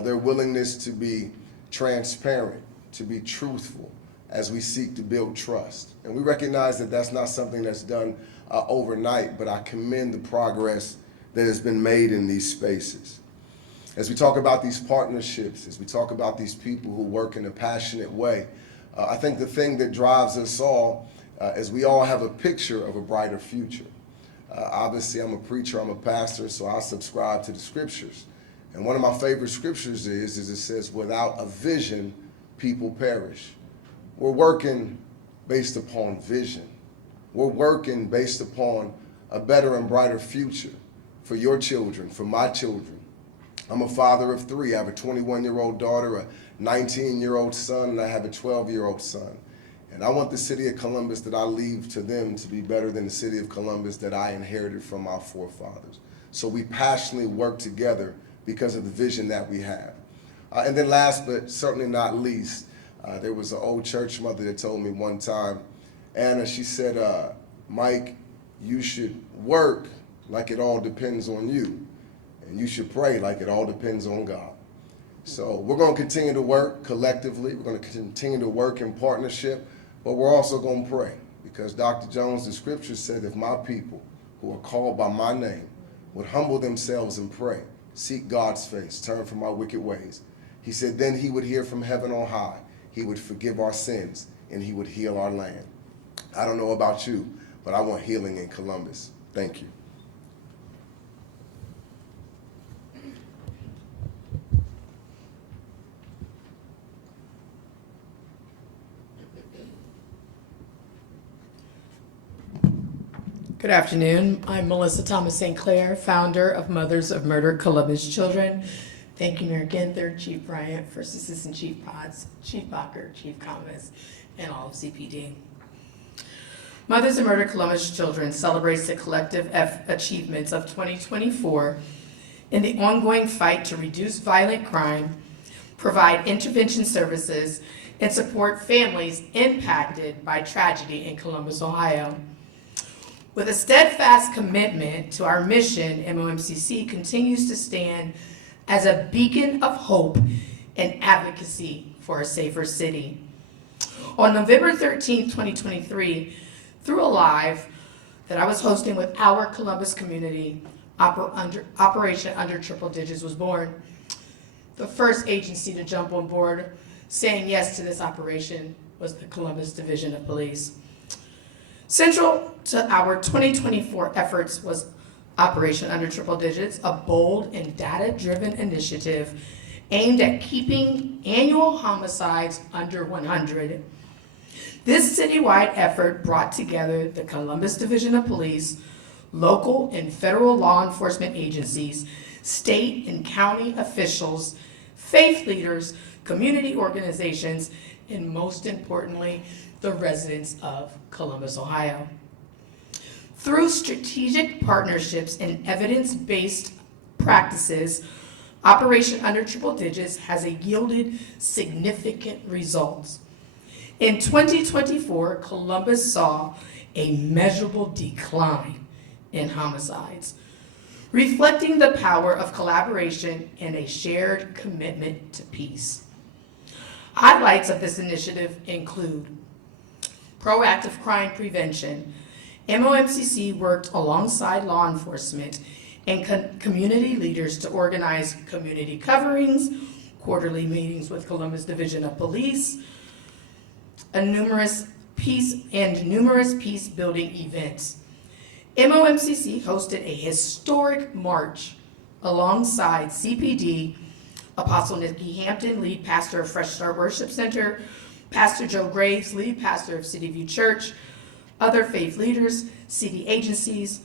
Their willingness to be transparent, to be truthful as we seek to build trust. And we recognize that that's not something that's done overnight, but I commend the progress that has been made in these spaces. As we talk about these partnerships, as we talk about these people who work in a passionate way, I think the thing that drives us all is we all have a picture of a brighter future. Obviously, I'm a preacher, I'm a pastor, so I subscribe to the scriptures. And one of my favorite scriptures is it says, without a vision, people perish. We're working based upon vision. We're working based upon a better and brighter future for your children, for my children. I'm a father of three. I have a 21-year-old daughter, a 19-year-old son, and I have a 12-year-old son. And I want the city of Columbus that I leave to them to be better than the city of Columbus that I inherited from my forefathers. So we passionately work together because of the vision that we have. And then last but certainly not least, there was an old church mother that told me one time, Anna, she said, Mike, you should work like it all depends on you. And you should pray like it all depends on God. So we're going to continue to work collectively. We're going to continue to work in partnership, but we're also going to pray because Dr. Jones, the scripture said, if my people who are called by my name would humble themselves and pray, seek God's face, turn from our wicked ways. He said, then he would hear from heaven on high. He would forgive our sins and he would heal our land. I don't know about you, but I want healing in Columbus. Thank you. Good afternoon. I'm Melissa Thomas St. Clair, founder of Mothers of Murdered Columbus Children. Thank you, Mayor Ginther, Chief Bryant, First Assistant Chief Potts, Chief Bacher, Chief Thomas, and all of CPD. Mothers of Murdered Columbus Children celebrates the collective achievements of 2024 in the ongoing fight to reduce violent crime, provide intervention services, and support families impacted by tragedy in Columbus, Ohio. With a steadfast commitment to our mission, MOMCC continues to stand as a beacon of hope and advocacy for a safer city. On November 13, 2023, through a live that I was hosting with our Columbus community, Operation Under Triple Digits was born. The first agency to jump on board saying yes to this operation was the Columbus Division of Police. Central to our 2024 efforts was Operation Under Triple Digits, a bold and data-driven initiative aimed at keeping annual homicides under 100. This citywide effort brought together the Columbus Division of Police, local and federal law enforcement agencies, state and county officials, faith leaders, community organizations, and most importantly, the residents of Columbus, Ohio. Through strategic partnerships and evidence-based practices, Operation Under Triple Digits has yielded significant results. In 2024, Columbus saw a measurable decline in homicides, reflecting the power of collaboration and a shared commitment to peace. Highlights of this initiative include proactive crime prevention. MOMCC worked alongside law enforcement and community leaders to organize community coverings, quarterly meetings with Columbus Division of Police, and numerous peace-building events. MOMCC hosted a historic march alongside CPD, Apostle Nikki Hampton, lead pastor of Fresh Start Worship Center, Pastor Joe Graves, lead pastor of City View Church, other faith leaders, city agencies,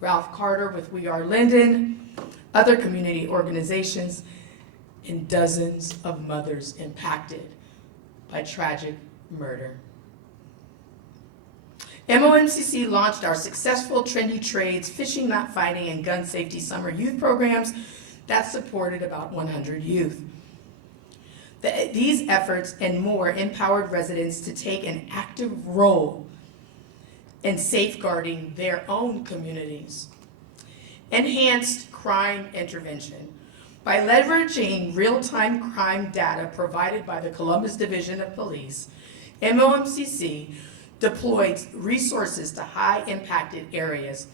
Ralph Carter with We Are Linden, other community organizations, and dozens of mothers impacted by tragic murder. MOMCC launched our successful Trendy Trades, Fishing Not Fighting, and Gun Safety Summer Youth programs that supported about 100 youth. These efforts and more empowered residents to take an active role in safeguarding their own communities. Enhanced crime intervention. By leveraging real-time crime data provided by the Columbus Division of Police, MOMCC deployed resources to high-impacted areas,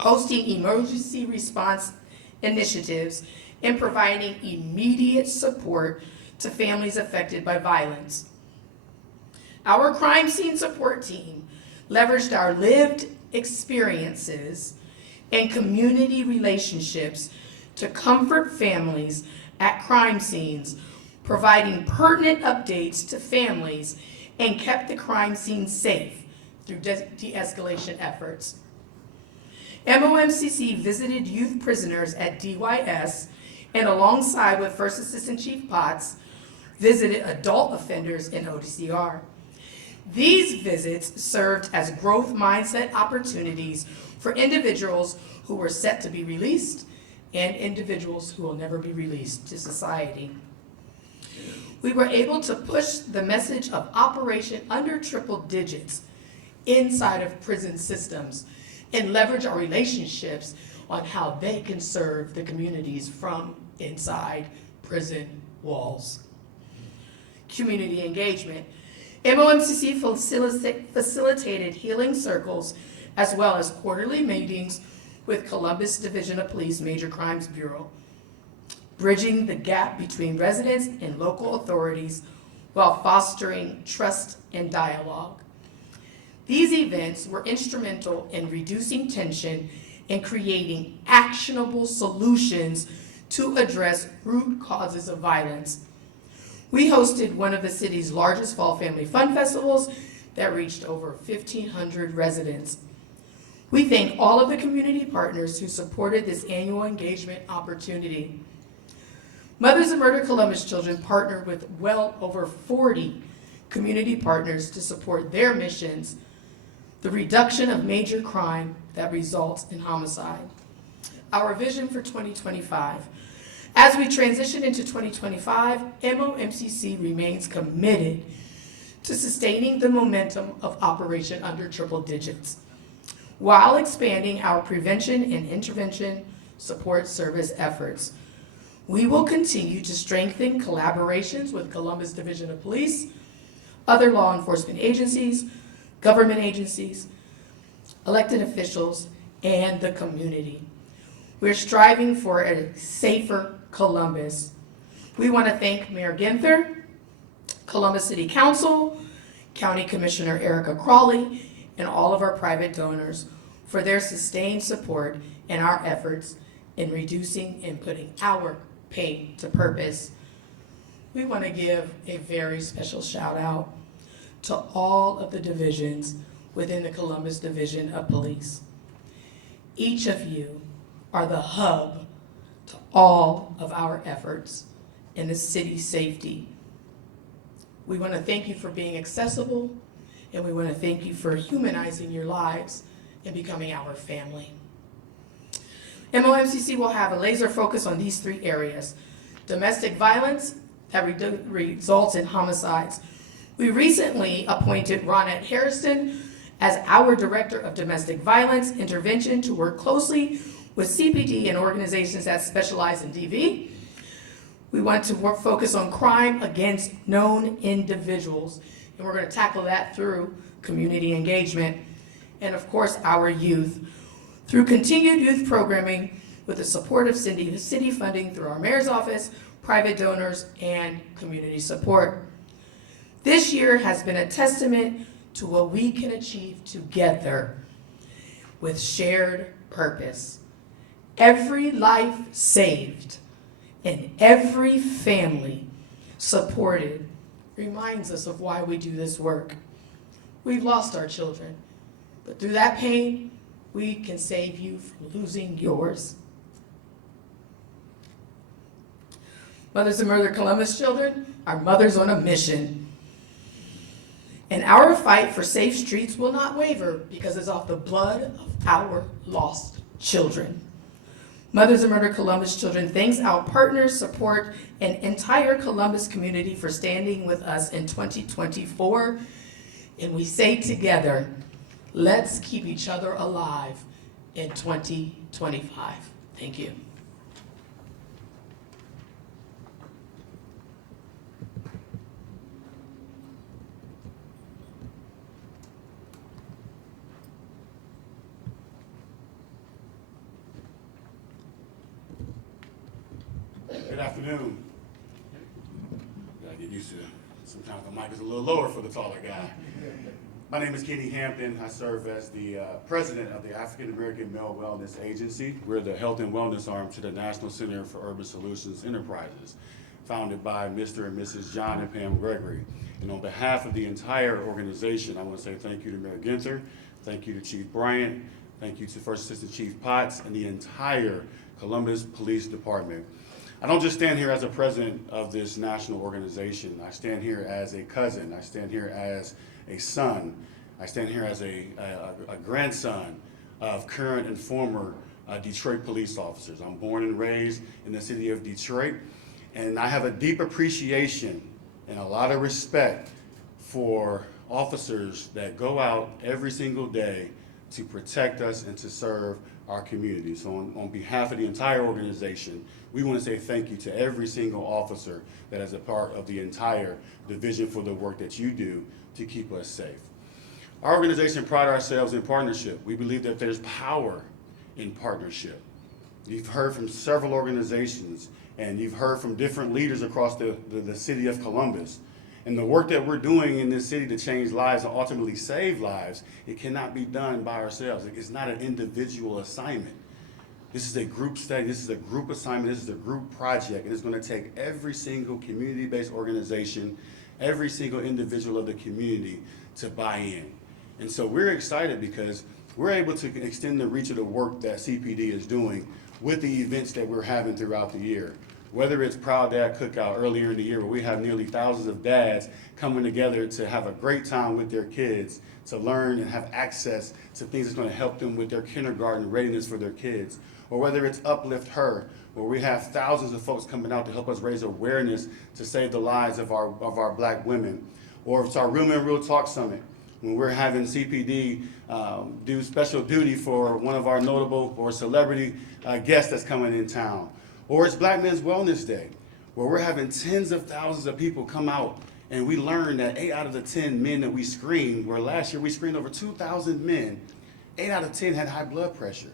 hosting emergency response initiatives and providing immediate support to families affected by violence. Our crime scene support team leveraged our lived experiences and community relationships to comfort families at crime scenes, providing pertinent updates to families, and kept the crime scene safe through de-escalation efforts. MOMCC visited youth prisoners at DYS and alongside with First Assistant Chief Potts, visited adult offenders in ODCR. These visits served as growth mindset opportunities for individuals who were set to be released and individuals who will never be released to society. We were able to push the message of Operation Under Triple Digits inside of prison systems and leverage our relationships on how they can serve the communities from inside prison walls. Community engagement. MOMCC facilitated healing circles as well as quarterly meetings with Columbus Division of Police Major Crimes Bureau, bridging the gap between residents and local authorities while fostering trust and dialogue. These events were instrumental in reducing tension and creating actionable solutions to address root causes of violence. We hosted one of the city's largest fall family fun festivals that reached over 1,500 residents. We thank all of the community partners who supported this annual engagement opportunity. Mothers of Murdered Columbus Children partnered with well over 40 community partners to support their missions, the reduction of major crime that results in homicide. Our vision for 2025. As we transition into 2025, MOMCC remains committed to sustaining the momentum of Operation Under Triple Digits, while expanding our prevention and intervention support service efforts. We will continue to strengthen collaborations with Columbus Division of Police, other law enforcement agencies, government agencies, elected officials, and the community. We're striving for a safer Columbus. We want to thank Mayor Ginther, Columbus City Council, County Commissioner Erica Crawley, and all of our private donors for their sustained support and our efforts in reducing and putting our pain to purpose, we want to give a very special shout out to all of the divisions within the Columbus Division of Police. Each of you are the hub to all of our efforts in the city's safety. We want to thank you for being accessible, and we want to thank you for humanizing your lives and becoming our family. MOMCC will have a laser focus on these 3 areas: domestic violence that results in homicides. We recently appointed Ronette Harrison as our Director of Domestic Violence Intervention to work closely with CPD and organizations that specialize in DV. We want to focus on crime against known individuals, and we're going to tackle that through community engagement and, of course, our youth. Through continued youth programming with the support of city funding through our mayor's office, private donors, and community support. This year has been a testament to what we can achieve together with shared purpose. Every life saved and every family supported reminds us of why we do this work. We've lost our children, but through that pain, we can save you from losing yours. Mothers of Murdered Columbus children are mothers on a mission. And our fight for safe streets will not waver because it's off the blood of our lost children. Mothers of Murdered Columbus children thanks our partners, support, and entire Columbus community for standing with us in 2024. And we say together, let's keep each other alive in 2025. Thank you. Good afternoon. Gotta get used to it. Sometimes the mic is a little lower for the taller guy. My name is Kenny Hampton. I serve as the president of the African American Male Wellness Agency. We're the health and wellness arm to the National Center for Urban Solutions Enterprises, founded by Mr. and Mrs. John and Pam Gregory. And on behalf of the entire organization, I want to say thank you to Mayor Ginther, thank you to Chief Bryant, thank you to First Assistant Chief Potts, and the entire Columbus Police Department. I don't just stand here as a president of this national organization. I stand here as a cousin. I stand here as a son. I stand here as a grandson of current and former Detroit police officers. I'm born and raised in the city of Detroit, and I have a deep appreciation and a lot of respect for officers that go out every single day to protect us and to serve our community. So on behalf of the entire organization, we want to say thank you to every single officer that is a part of the entire division for the work that you do to keep us safe. Our organization prides ourselves in partnership. We believe that there's power in partnership. You've heard from several organizations and you've heard from different leaders across the city of Columbus. And the work that we're doing in this city to change lives and ultimately save lives, it cannot be done by ourselves. It's not an individual assignment. This is a group study, this is a group assignment, this is a group project, and it's going to take every single community-based organization, every single individual of the community to buy in. And so we're excited because we're able to extend the reach of the work that CPD is doing with the events that we're having throughout the year. Whether it's Proud Dad Cookout earlier in the year where we have nearly thousands of dads coming together to have a great time with their kids, to learn and have access to things that's going to help them with their kindergarten readiness for their kids. Or whether it's Uplift Her, where we have thousands of folks coming out to help us raise awareness to save the lives of our black women. Or it's our Real Men Real Talk Summit, when we're having CPD do special duty for one of our notable or celebrity guests that's coming in town. Or it's Black Men's Wellness Day, where we're having tens of thousands of people come out, and we learned that 8 out of the 10 men that we screened, where last year we screened over 2,000 men, 8 out of 10 had high blood pressure.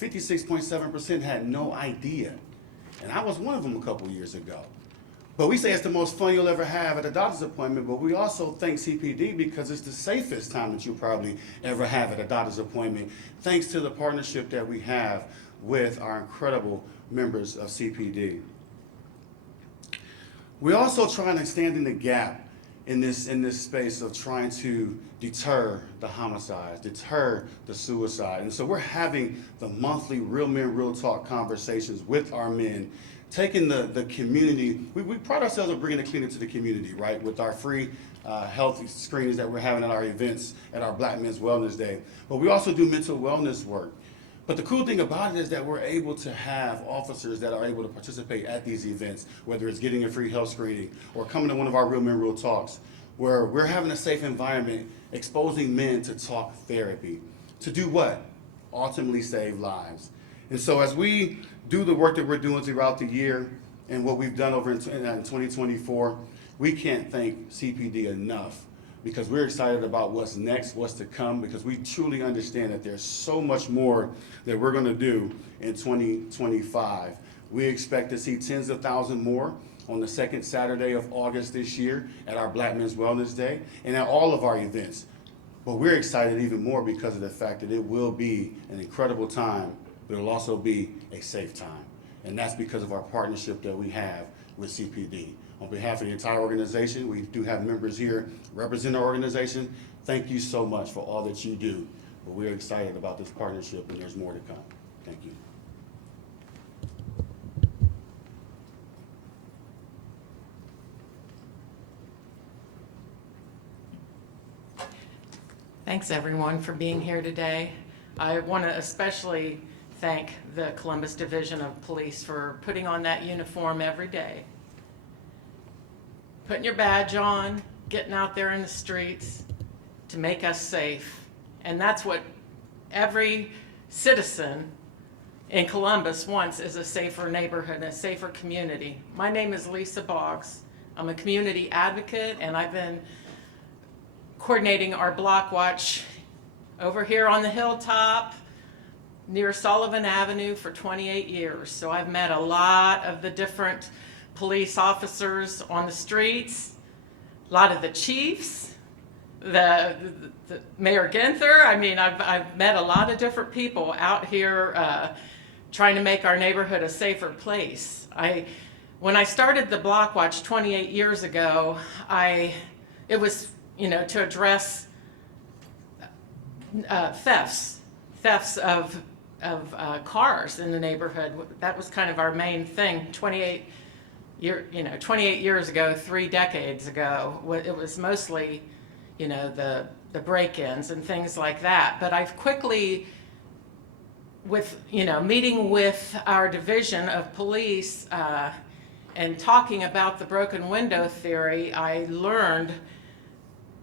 56.7% had no idea. And I was one of them a couple years ago. But we say it's the most fun you'll ever have at a doctor's appointment, but we also thank CPD because it's the safest time that you'll probably ever have at a doctor's appointment, thanks to the partnership that we have with our incredible members of CPD. We're also trying to stand in the gap in this space of trying to deter the homicides, deter the suicide. And so we're having the monthly Real Men, Real Talk conversations with our men, taking the community. We pride ourselves on bringing the cleanup to the community, right, with our free health screenings that we're having at our events at our Black Men's Wellness Day. But we also do mental wellness work. But the cool thing about it is that we're able to have officers that are able to participate at these events, whether it's getting a free health screening or coming to one of our Real Men, Real Talks, where we're having a safe environment, exposing men to talk therapy. To do what? Ultimately save lives. And so as we do the work that we're doing throughout the year and what we've done over in 2024, we can't thank CPD enough, because we're excited about what's next, what's to come, because we truly understand that there's so much more that we're going to do in 2025. We expect to see tens of thousands more on the second Saturday of August this year at our Black Men's Wellness Day and at all of our events. But we're excited even more because of the fact that it will be an incredible time, but it'll also be a safe time. And that's because of our partnership that we have with CPD. On behalf of the entire organization, we do have members here represent our organization. Thank you so much for all that you do. But we're excited about this partnership, and there's more to come. Thank you. Thanks, everyone, for being here today. I want to especially thank the Columbus Division of Police for putting on that uniform every day. Putting your badge on, getting out there in the streets to make us safe. And that's what every citizen in Columbus wants, is a safer neighborhood, a safer community. My name is Lisa Boggs. I'm a community advocate, and I've been coordinating our block watch over here on the hilltop near Sullivan Avenue for 28 years. So I've met a lot of the different police officers on the streets, a lot of the chiefs, the Mayor Ginther. I mean, I've met a lot of different people out here trying to make our neighborhood a safer place. When I started the Block Watch 28 years ago, it was, to address thefts of cars in the neighborhood. That was kind of our main thing. 28 years ago, 3 decades ago, it was mostly, the break-ins and things like that. But I've quickly, meeting with our division of police and talking about the broken window theory, I learned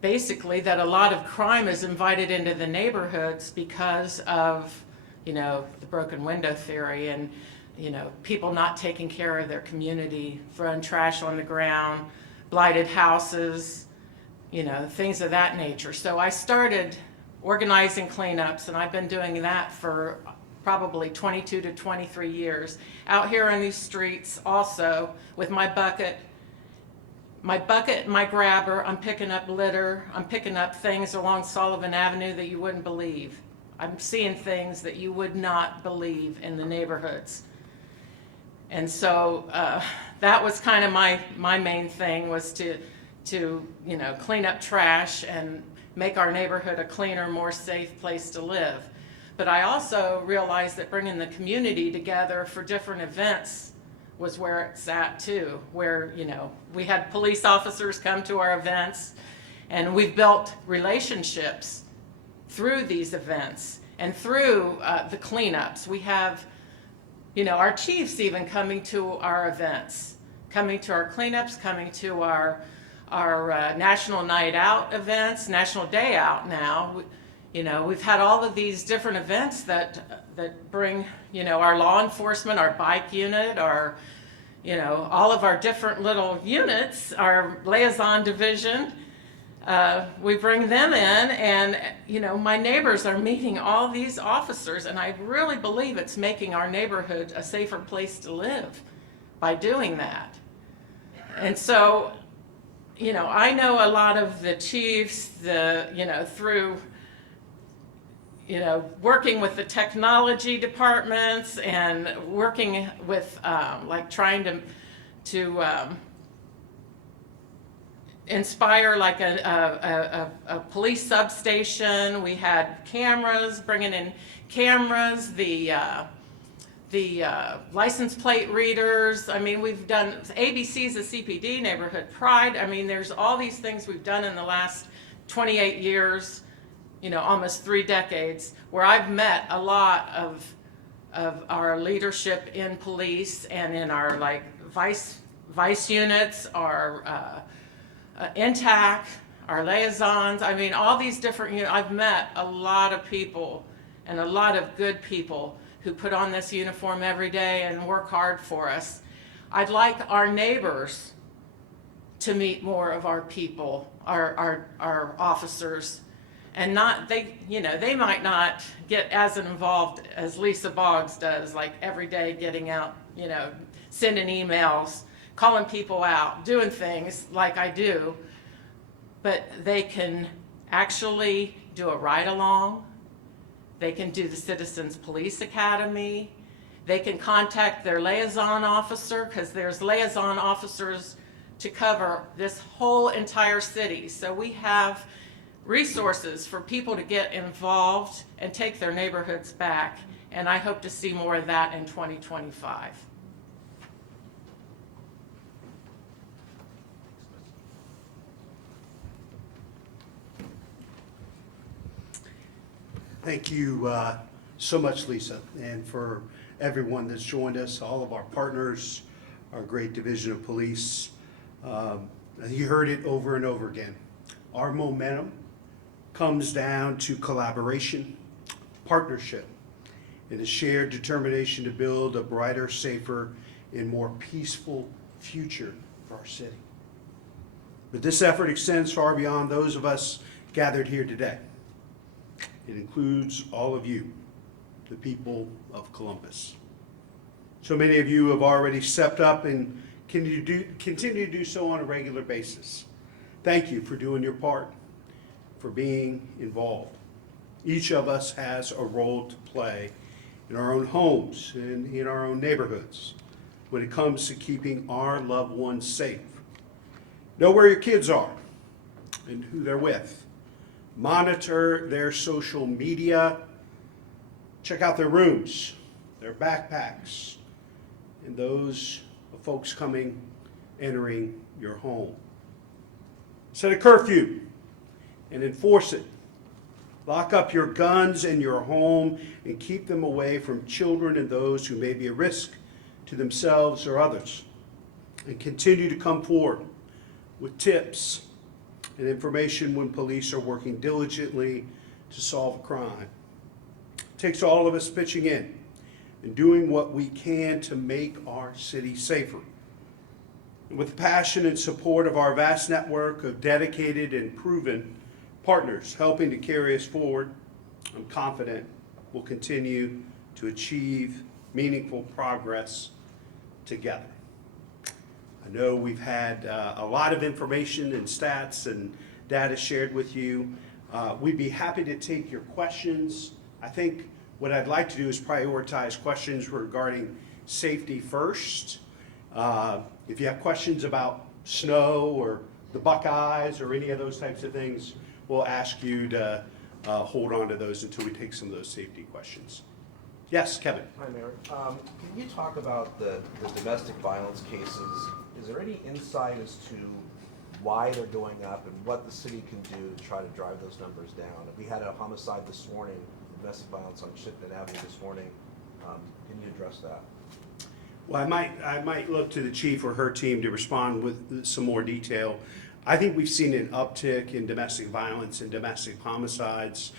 basically that a lot of crime is invited into the neighborhoods because of, the broken window theory and, people not taking care of their community, throwing trash on the ground, blighted houses, things of that nature. So I started organizing cleanups, and I've been doing that for probably 22 to 23 years. Out here on these streets also with my bucket, my grabber, I'm picking up litter, I'm picking up things along Sullivan Avenue that you wouldn't believe. I'm seeing things that you would not believe in the neighborhoods. And so that was kind of my main thing, was to clean up trash and make our neighborhood a cleaner, more safe place to live. But I also realized that bringing the community together for different events was where it's at too, where, we had police officers come to our events, and we've built relationships through these events and through the cleanups. We have, our chiefs even coming to our events, coming to our cleanups, coming to our National Night Out events, National Day Out now. We've had all of these different events that bring, our law enforcement, our bike unit, our, all of our different little units, our liaison division. We bring them in, and, my neighbors are meeting all these officers, and I really believe it's making our neighborhood a safer place to live by doing that. And so, I know a lot of the chiefs, through, you know, working with the technology departments and working with, like trying to inspire like a police substation. We had cameras, bringing in cameras, the license plate readers. I mean, we've done ABC's a CPD, Neighborhood Pride. I mean, there's all these things we've done in the last 28 years, you know, almost 3 decades, where I've met a lot of our leadership in police and in our like vice units, our INTAC, our liaisons. I mean, all these different, you know, I've met a lot of people and a lot of good people who put on this uniform every day and work hard for us. I'd like our neighbors to meet more of our people, our officers, and not, they, you know, they might not get as involved as Lisa Boggs does, like every day getting out, you know, sending emails, calling people out, doing things like I do, but they can actually do a ride-along. They can do the Citizens Police Academy. They can contact their liaison officer, because there's liaison officers to cover this whole entire city. So we have resources for people to get involved and take their neighborhoods back. And I hope to see more of that in 2025. Thank you so much, Lisa, and for everyone that's joined us, all of our partners, our great division of police. You heard it over and over again. Our momentum comes down to collaboration, partnership, and a shared determination to build a brighter, safer, and more peaceful future for our city. But this effort extends far beyond those of us gathered here today. It includes all of you, the people of Columbus. So many of you have already stepped up and continue to do so on a regular basis. Thank you for doing your part, for being involved. Each of us has a role to play in our own homes and in our own neighborhoods when it comes to keeping our loved ones safe. Know where your kids are and who they're with. Monitor their social media. Check out their rooms, their backpacks, and those of folks entering your home. Set a curfew and enforce it. Lock up your guns in your home and keep them away from children and those who may be a risk to themselves or others. And continue to come forward with tips and information when police are working diligently to solve a crime. It takes all of us pitching in and doing what we can to make our city safer. And with the passion and support of our vast network of dedicated and proven partners helping to carry us forward, I'm confident we'll continue to achieve meaningful progress together. I know we've had a lot of information and stats and data shared with you. We'd be happy to take your questions. I think what I'd like to do is prioritize questions regarding safety first. If you have questions about snow or the Buckeyes or any of those types of things, we'll ask you to hold on to those until we take some of those safety questions. Yes, Kevin. Hi, Mayor. Can you talk about the domestic violence cases? Is there any insight as to why they're going up and what the city can do to try to drive those numbers down? We had a homicide this morning, domestic violence on Shipman Avenue this morning. Can you address that? Well, I might look to the chief or her team to respond with some more detail. I think we've seen an uptick in domestic violence and domestic homicides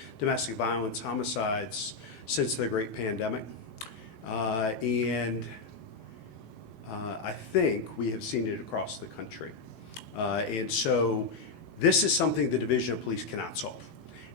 since the great pandemic. I think we have seen it across the country. And so this is something the Division of Police cannot solve.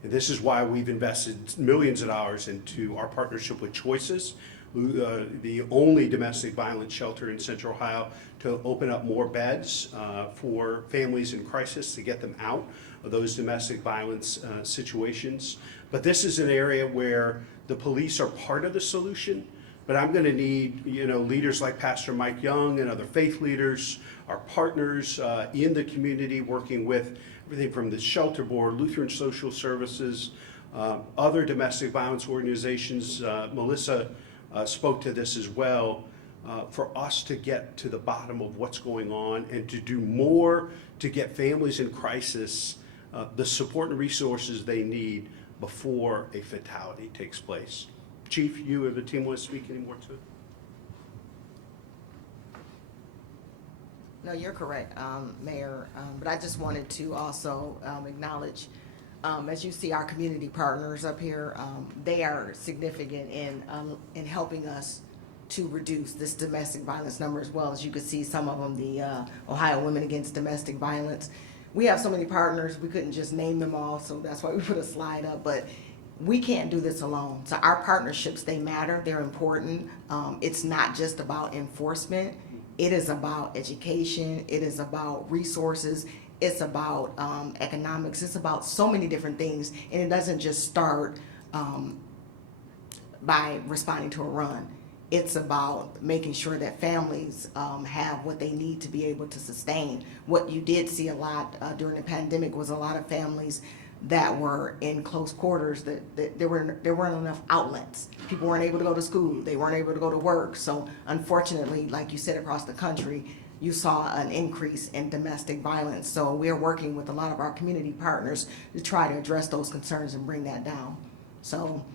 And this is why we've invested millions of dollars into our partnership with Choices, the only domestic violence shelter in Central Ohio, to open up more beds for families in crisis to get them out of those domestic violence situations. But this is an area where the police are part of the solution, but I'm going to need, leaders like Pastor Mike Young and other faith leaders, our partners in the community, working with everything from the Shelter Board, Lutheran Social Services, other domestic violence organizations. Melissa spoke to this as well, for us to get to the bottom of what's going on and to do more to get families in crisis the support and resources they need before a fatality takes place. Chief, you or the team want to speak any more to it? No, you're correct, Mayor, but I just wanted to also acknowledge, as you see our community partners up here, they are significant in helping us to reduce this domestic violence number, as well as you could see some of them, the Ohio Women Against Domestic Violence. We have so many partners, we couldn't just name them all, so that's why we put a slide up, but we can't do this alone. So our partnerships, they matter, they're important. It's not just about enforcement, it is about education, it is about resources, it's about economics, it's about so many different things, and it doesn't just start by responding to a run. It's about making sure that families have what they need to be able to sustain. What you did see a lot during the pandemic was a lot of families that were in close quarters, that there weren't enough outlets. People weren't able to go to school, they weren't able to go to work. So unfortunately, like you said, across the country, you saw an increase in domestic violence. So we're working with a lot of our community partners to try to address those concerns and bring that down. So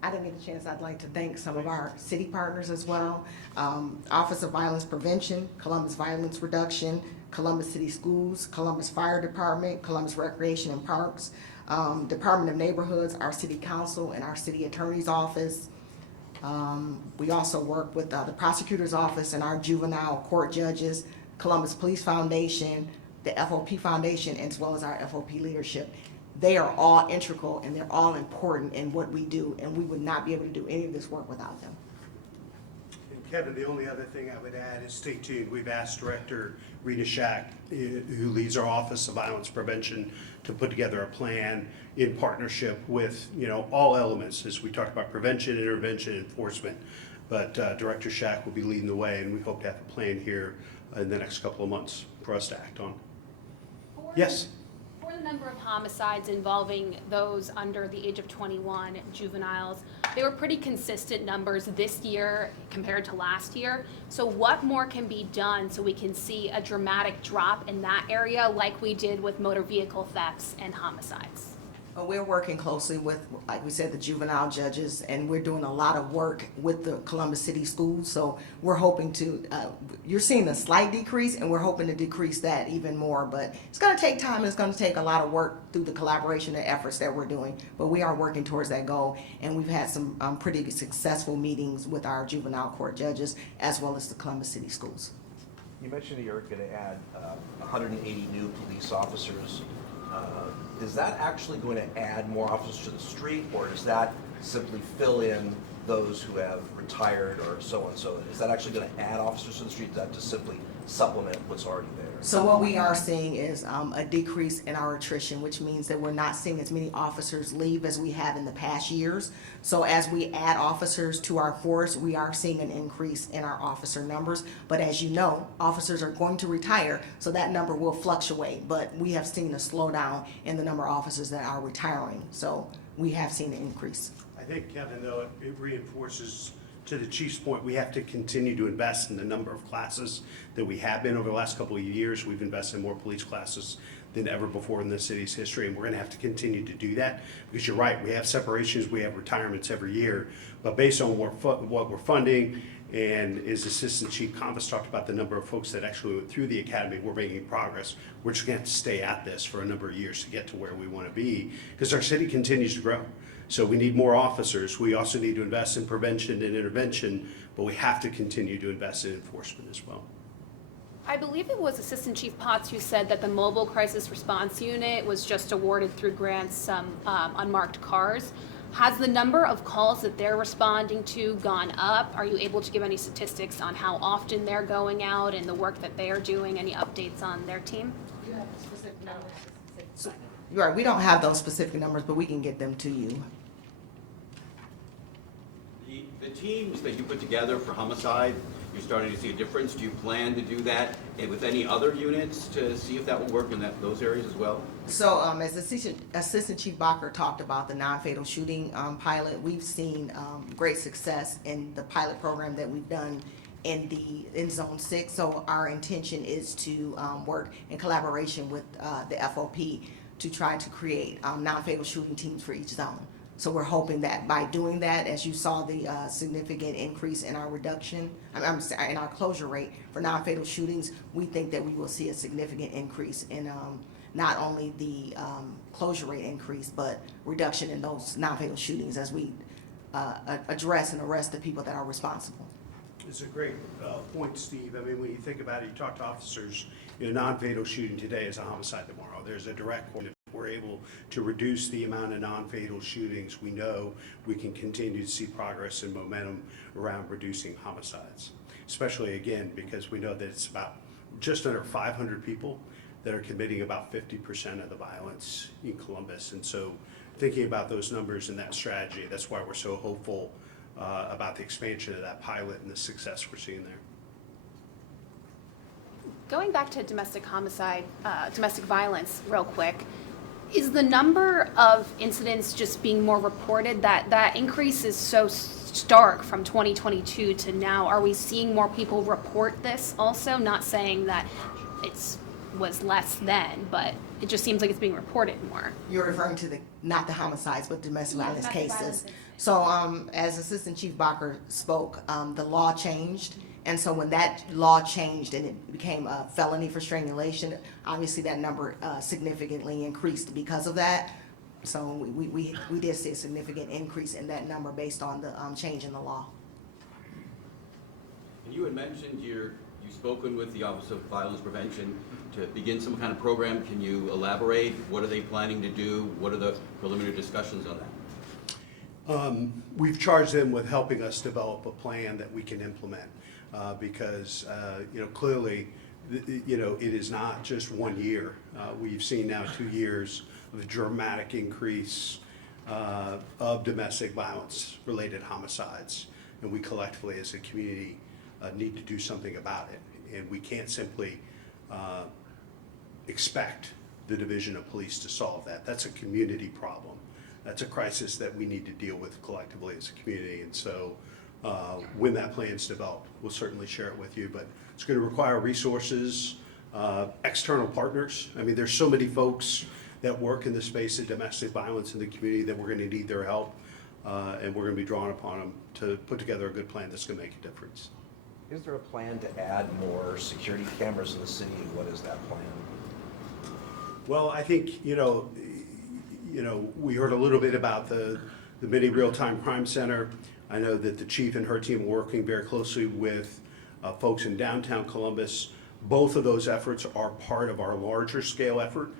I didn't get a chance, I'd like to thank some of our city partners as well. Office of Violence Prevention, Columbus Violence Reduction, Columbus City Schools, Columbus Fire Department, Columbus Recreation and Parks, Department of Neighborhoods, our City Council, and our City Attorney's Office. We also work with the Prosecutor's Office and our juvenile court judges, Columbus Police Foundation, the FOP Foundation, as well as our FOP leadership. They are all integral and they're all important in what we do, and we would not be able to do any of this work without them. And Kevin, the only other thing I would add is stay tuned. We've asked Director Rita Shack, who leads our Office of Violence Prevention, to put together a plan in partnership with, all elements, as we talked about prevention, intervention, enforcement. But Director Shack will be leading the way, and we hope to have a plan here in the next couple of months for us to act on. Yes? For the number of homicides involving those under the age of 21, juveniles, they were pretty consistent numbers this year compared to last year. So what more can be done so we can see a dramatic drop in that area like we did with motor vehicle thefts and homicides? We're working closely with, like we said, the juvenile judges, and we're doing a lot of work with the Columbus City Schools. So we're hoping to, you're seeing a slight decrease, and we're hoping to decrease that even more. But it's going to take time. It's going to take a lot of work through the collaboration and efforts that we're doing. But we are working towards that goal, and we've had some pretty successful meetings with our juvenile court judges as well as the Columbus City Schools. You mentioned you're going to add 180 new police officers. Is that actually going to add more officers to the street, or does that simply fill in those who have retired or so on? So is that actually going to add officers to the street? Is that just simply supplement what's already there? So what we are seeing is a decrease in our attrition, which means that we're not seeing as many officers leave as we have in the past years. So as we add officers to our force, we are seeing an increase in our officer numbers. But as you know, officers are going to retire, so that number will fluctuate. But we have seen a slowdown in the number of officers that are retiring. So we have seen an increase. I think, Kevin, though, it reinforces, to the chief's point, we have to continue to invest in the number of classes that we have been over the last couple of years. We've invested in more police classes than ever before in the city's history, and we're going to have to continue to do that, because you're right, we have separations, we have retirements every year, but based on what we're funding, and as Assistant Chief Convis talked about the number of folks that actually went through the academy, we're making progress. We're just going to have to stay at this for a number of years to get to where we want to be, because our city continues to grow. So we need more officers. We also need to invest in prevention and intervention, but we have to continue to invest in enforcement as well. I believe it was Assistant Chief Potts who said that the Mobile Crisis Response Unit was just awarded through grants some unmarked cars. Has the number of calls that they're responding to gone up? Are you able to give any statistics on how often they're going out and the work that they are doing? Any updates on their team? Do you have a specific number? So, you're right, we don't have those specific numbers, but we can get them to you. The teams that you put together for homicide, you're starting to see a difference. Do you plan to do that with any other units to see if that will work in those areas as well? So, as Assistant Chief Bacher talked about the non-fatal shooting pilot, we've seen great success in the pilot program that we've done in Zone 6. So our intention is to work in collaboration with the FOP to try to create non-fatal shooting teams for each zone. So we're hoping that by doing that, as you saw the significant increase in our reduction, I'm sorry, in our closure rate for non-fatal shootings, we think that we will see a significant increase in not only the closure rate increase, but reduction in those non-fatal shootings as we address and arrest the people that are responsible. It's a great point, Steve. I mean, when you think about it, you talk to officers, non-fatal shooting today is a homicide tomorrow. There's a direct correlation. If we're able to reduce the amount of non-fatal shootings, we know we can continue to see progress and momentum around reducing homicides. Especially, again, because we know that it's about just under 500 people that are committing about 50% of the violence in Columbus. And so thinking about those numbers and that strategy, that's why we're so hopeful about the expansion of that pilot and the success we're seeing there. Going back to domestic homicide, domestic violence real quick, is the number of incidents just being more reported? That increase is so stark from 2022 to now. Are we seeing more people report this also? Not saying that it's was less then, but it just seems like it's being reported more. You're referring to not the homicides, but domestic violence domestic cases. violence. So, as Assistant Chief Bacher spoke, the law changed. And so when that law changed and it became a felony for strangulation, obviously that number significantly increased because of that. So we did see a significant increase in that number based on the change in the law. And you had mentioned you've spoken with the Office of Violence Prevention to begin some kind of program. Can you elaborate? What are they planning to do? What are the preliminary discussions on that? We've charged them with helping us develop a plan that we can implement because, clearly, it is not just 1 year. We've seen now 2 years of a dramatic increase of domestic violence-related homicides, and we collectively as a community need to do something about it. And we can't simply expect the Division of Police to solve that. That's a community problem. That's a crisis that we need to deal with collectively as a community. And so when that plan's developed, we'll certainly share it with you. But it's going to require resources, external partners. I mean, there's so many folks that work in the space of domestic violence in the community that we're going to need their help. And we're going to be drawing upon them to put together a good plan that's going to make a difference. Is there a plan to add more security cameras in the city? What is that plan? Well, I think, we heard a little bit about the mini real-time crime center. I know that the chief and her team are working very closely with folks in downtown Columbus. Both of those efforts are part of our larger scale effort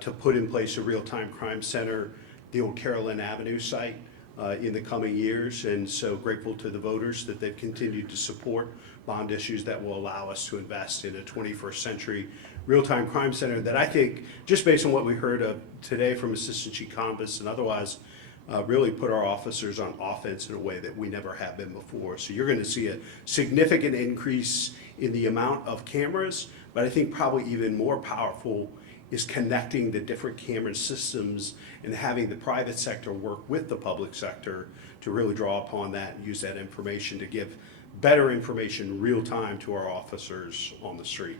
to put in place a real-time crime center, the old Carolyn Avenue site, in the coming years. And so grateful to the voters that they've continued to support bond issues that will allow us to invest in a 21st century real-time crime center that I think, just based on what we heard of today from Assistant Chief Compass and otherwise, really put our officers on offense in a way that we never have been before. So you're going to see a significant increase in the amount of cameras, but I think probably even more powerful is connecting the different camera systems and having the private sector work with the public sector to really draw upon that and use that information to give better information real time to our officers on the street.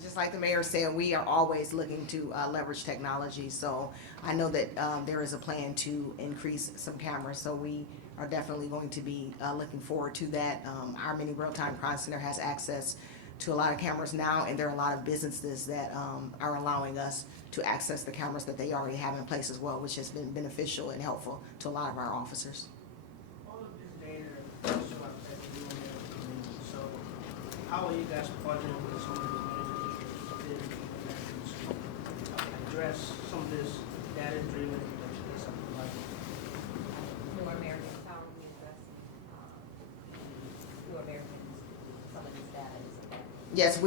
Just like the mayor said, we are always looking to leverage technology. So I know that there is a plan to increase some cameras. So we are definitely going to be looking forward to that. Our mini real-time crime center has access to a lot of cameras now, and there are a lot of businesses that are allowing us to access the cameras that they already have in place as well, which has been beneficial and helpful to a lot of our officers. All of this data is about that you and everything. So how are you guys partnering with some of the managers within to address some of this data-driven that something like New Americans, how are we addressing New Americans, some of these data? Yes,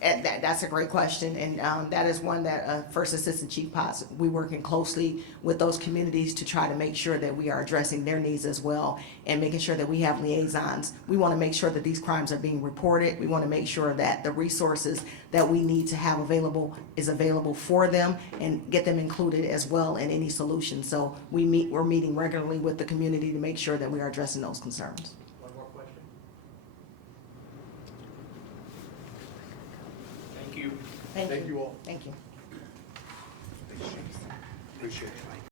That's a great question, and that is one that First Assistant Chief Potts, we working closely with those communities to try to make sure that we are addressing their needs as well, and making sure that we have liaisons. We want to make sure that these crimes are being reported. We want to make sure that the resources that we need to have available is available for them, and get them included as well in any solution. So we're meeting regularly with the community to make sure that we are addressing those concerns. One more question? Thank you. Thank you. all. Thank you. Appreciate it.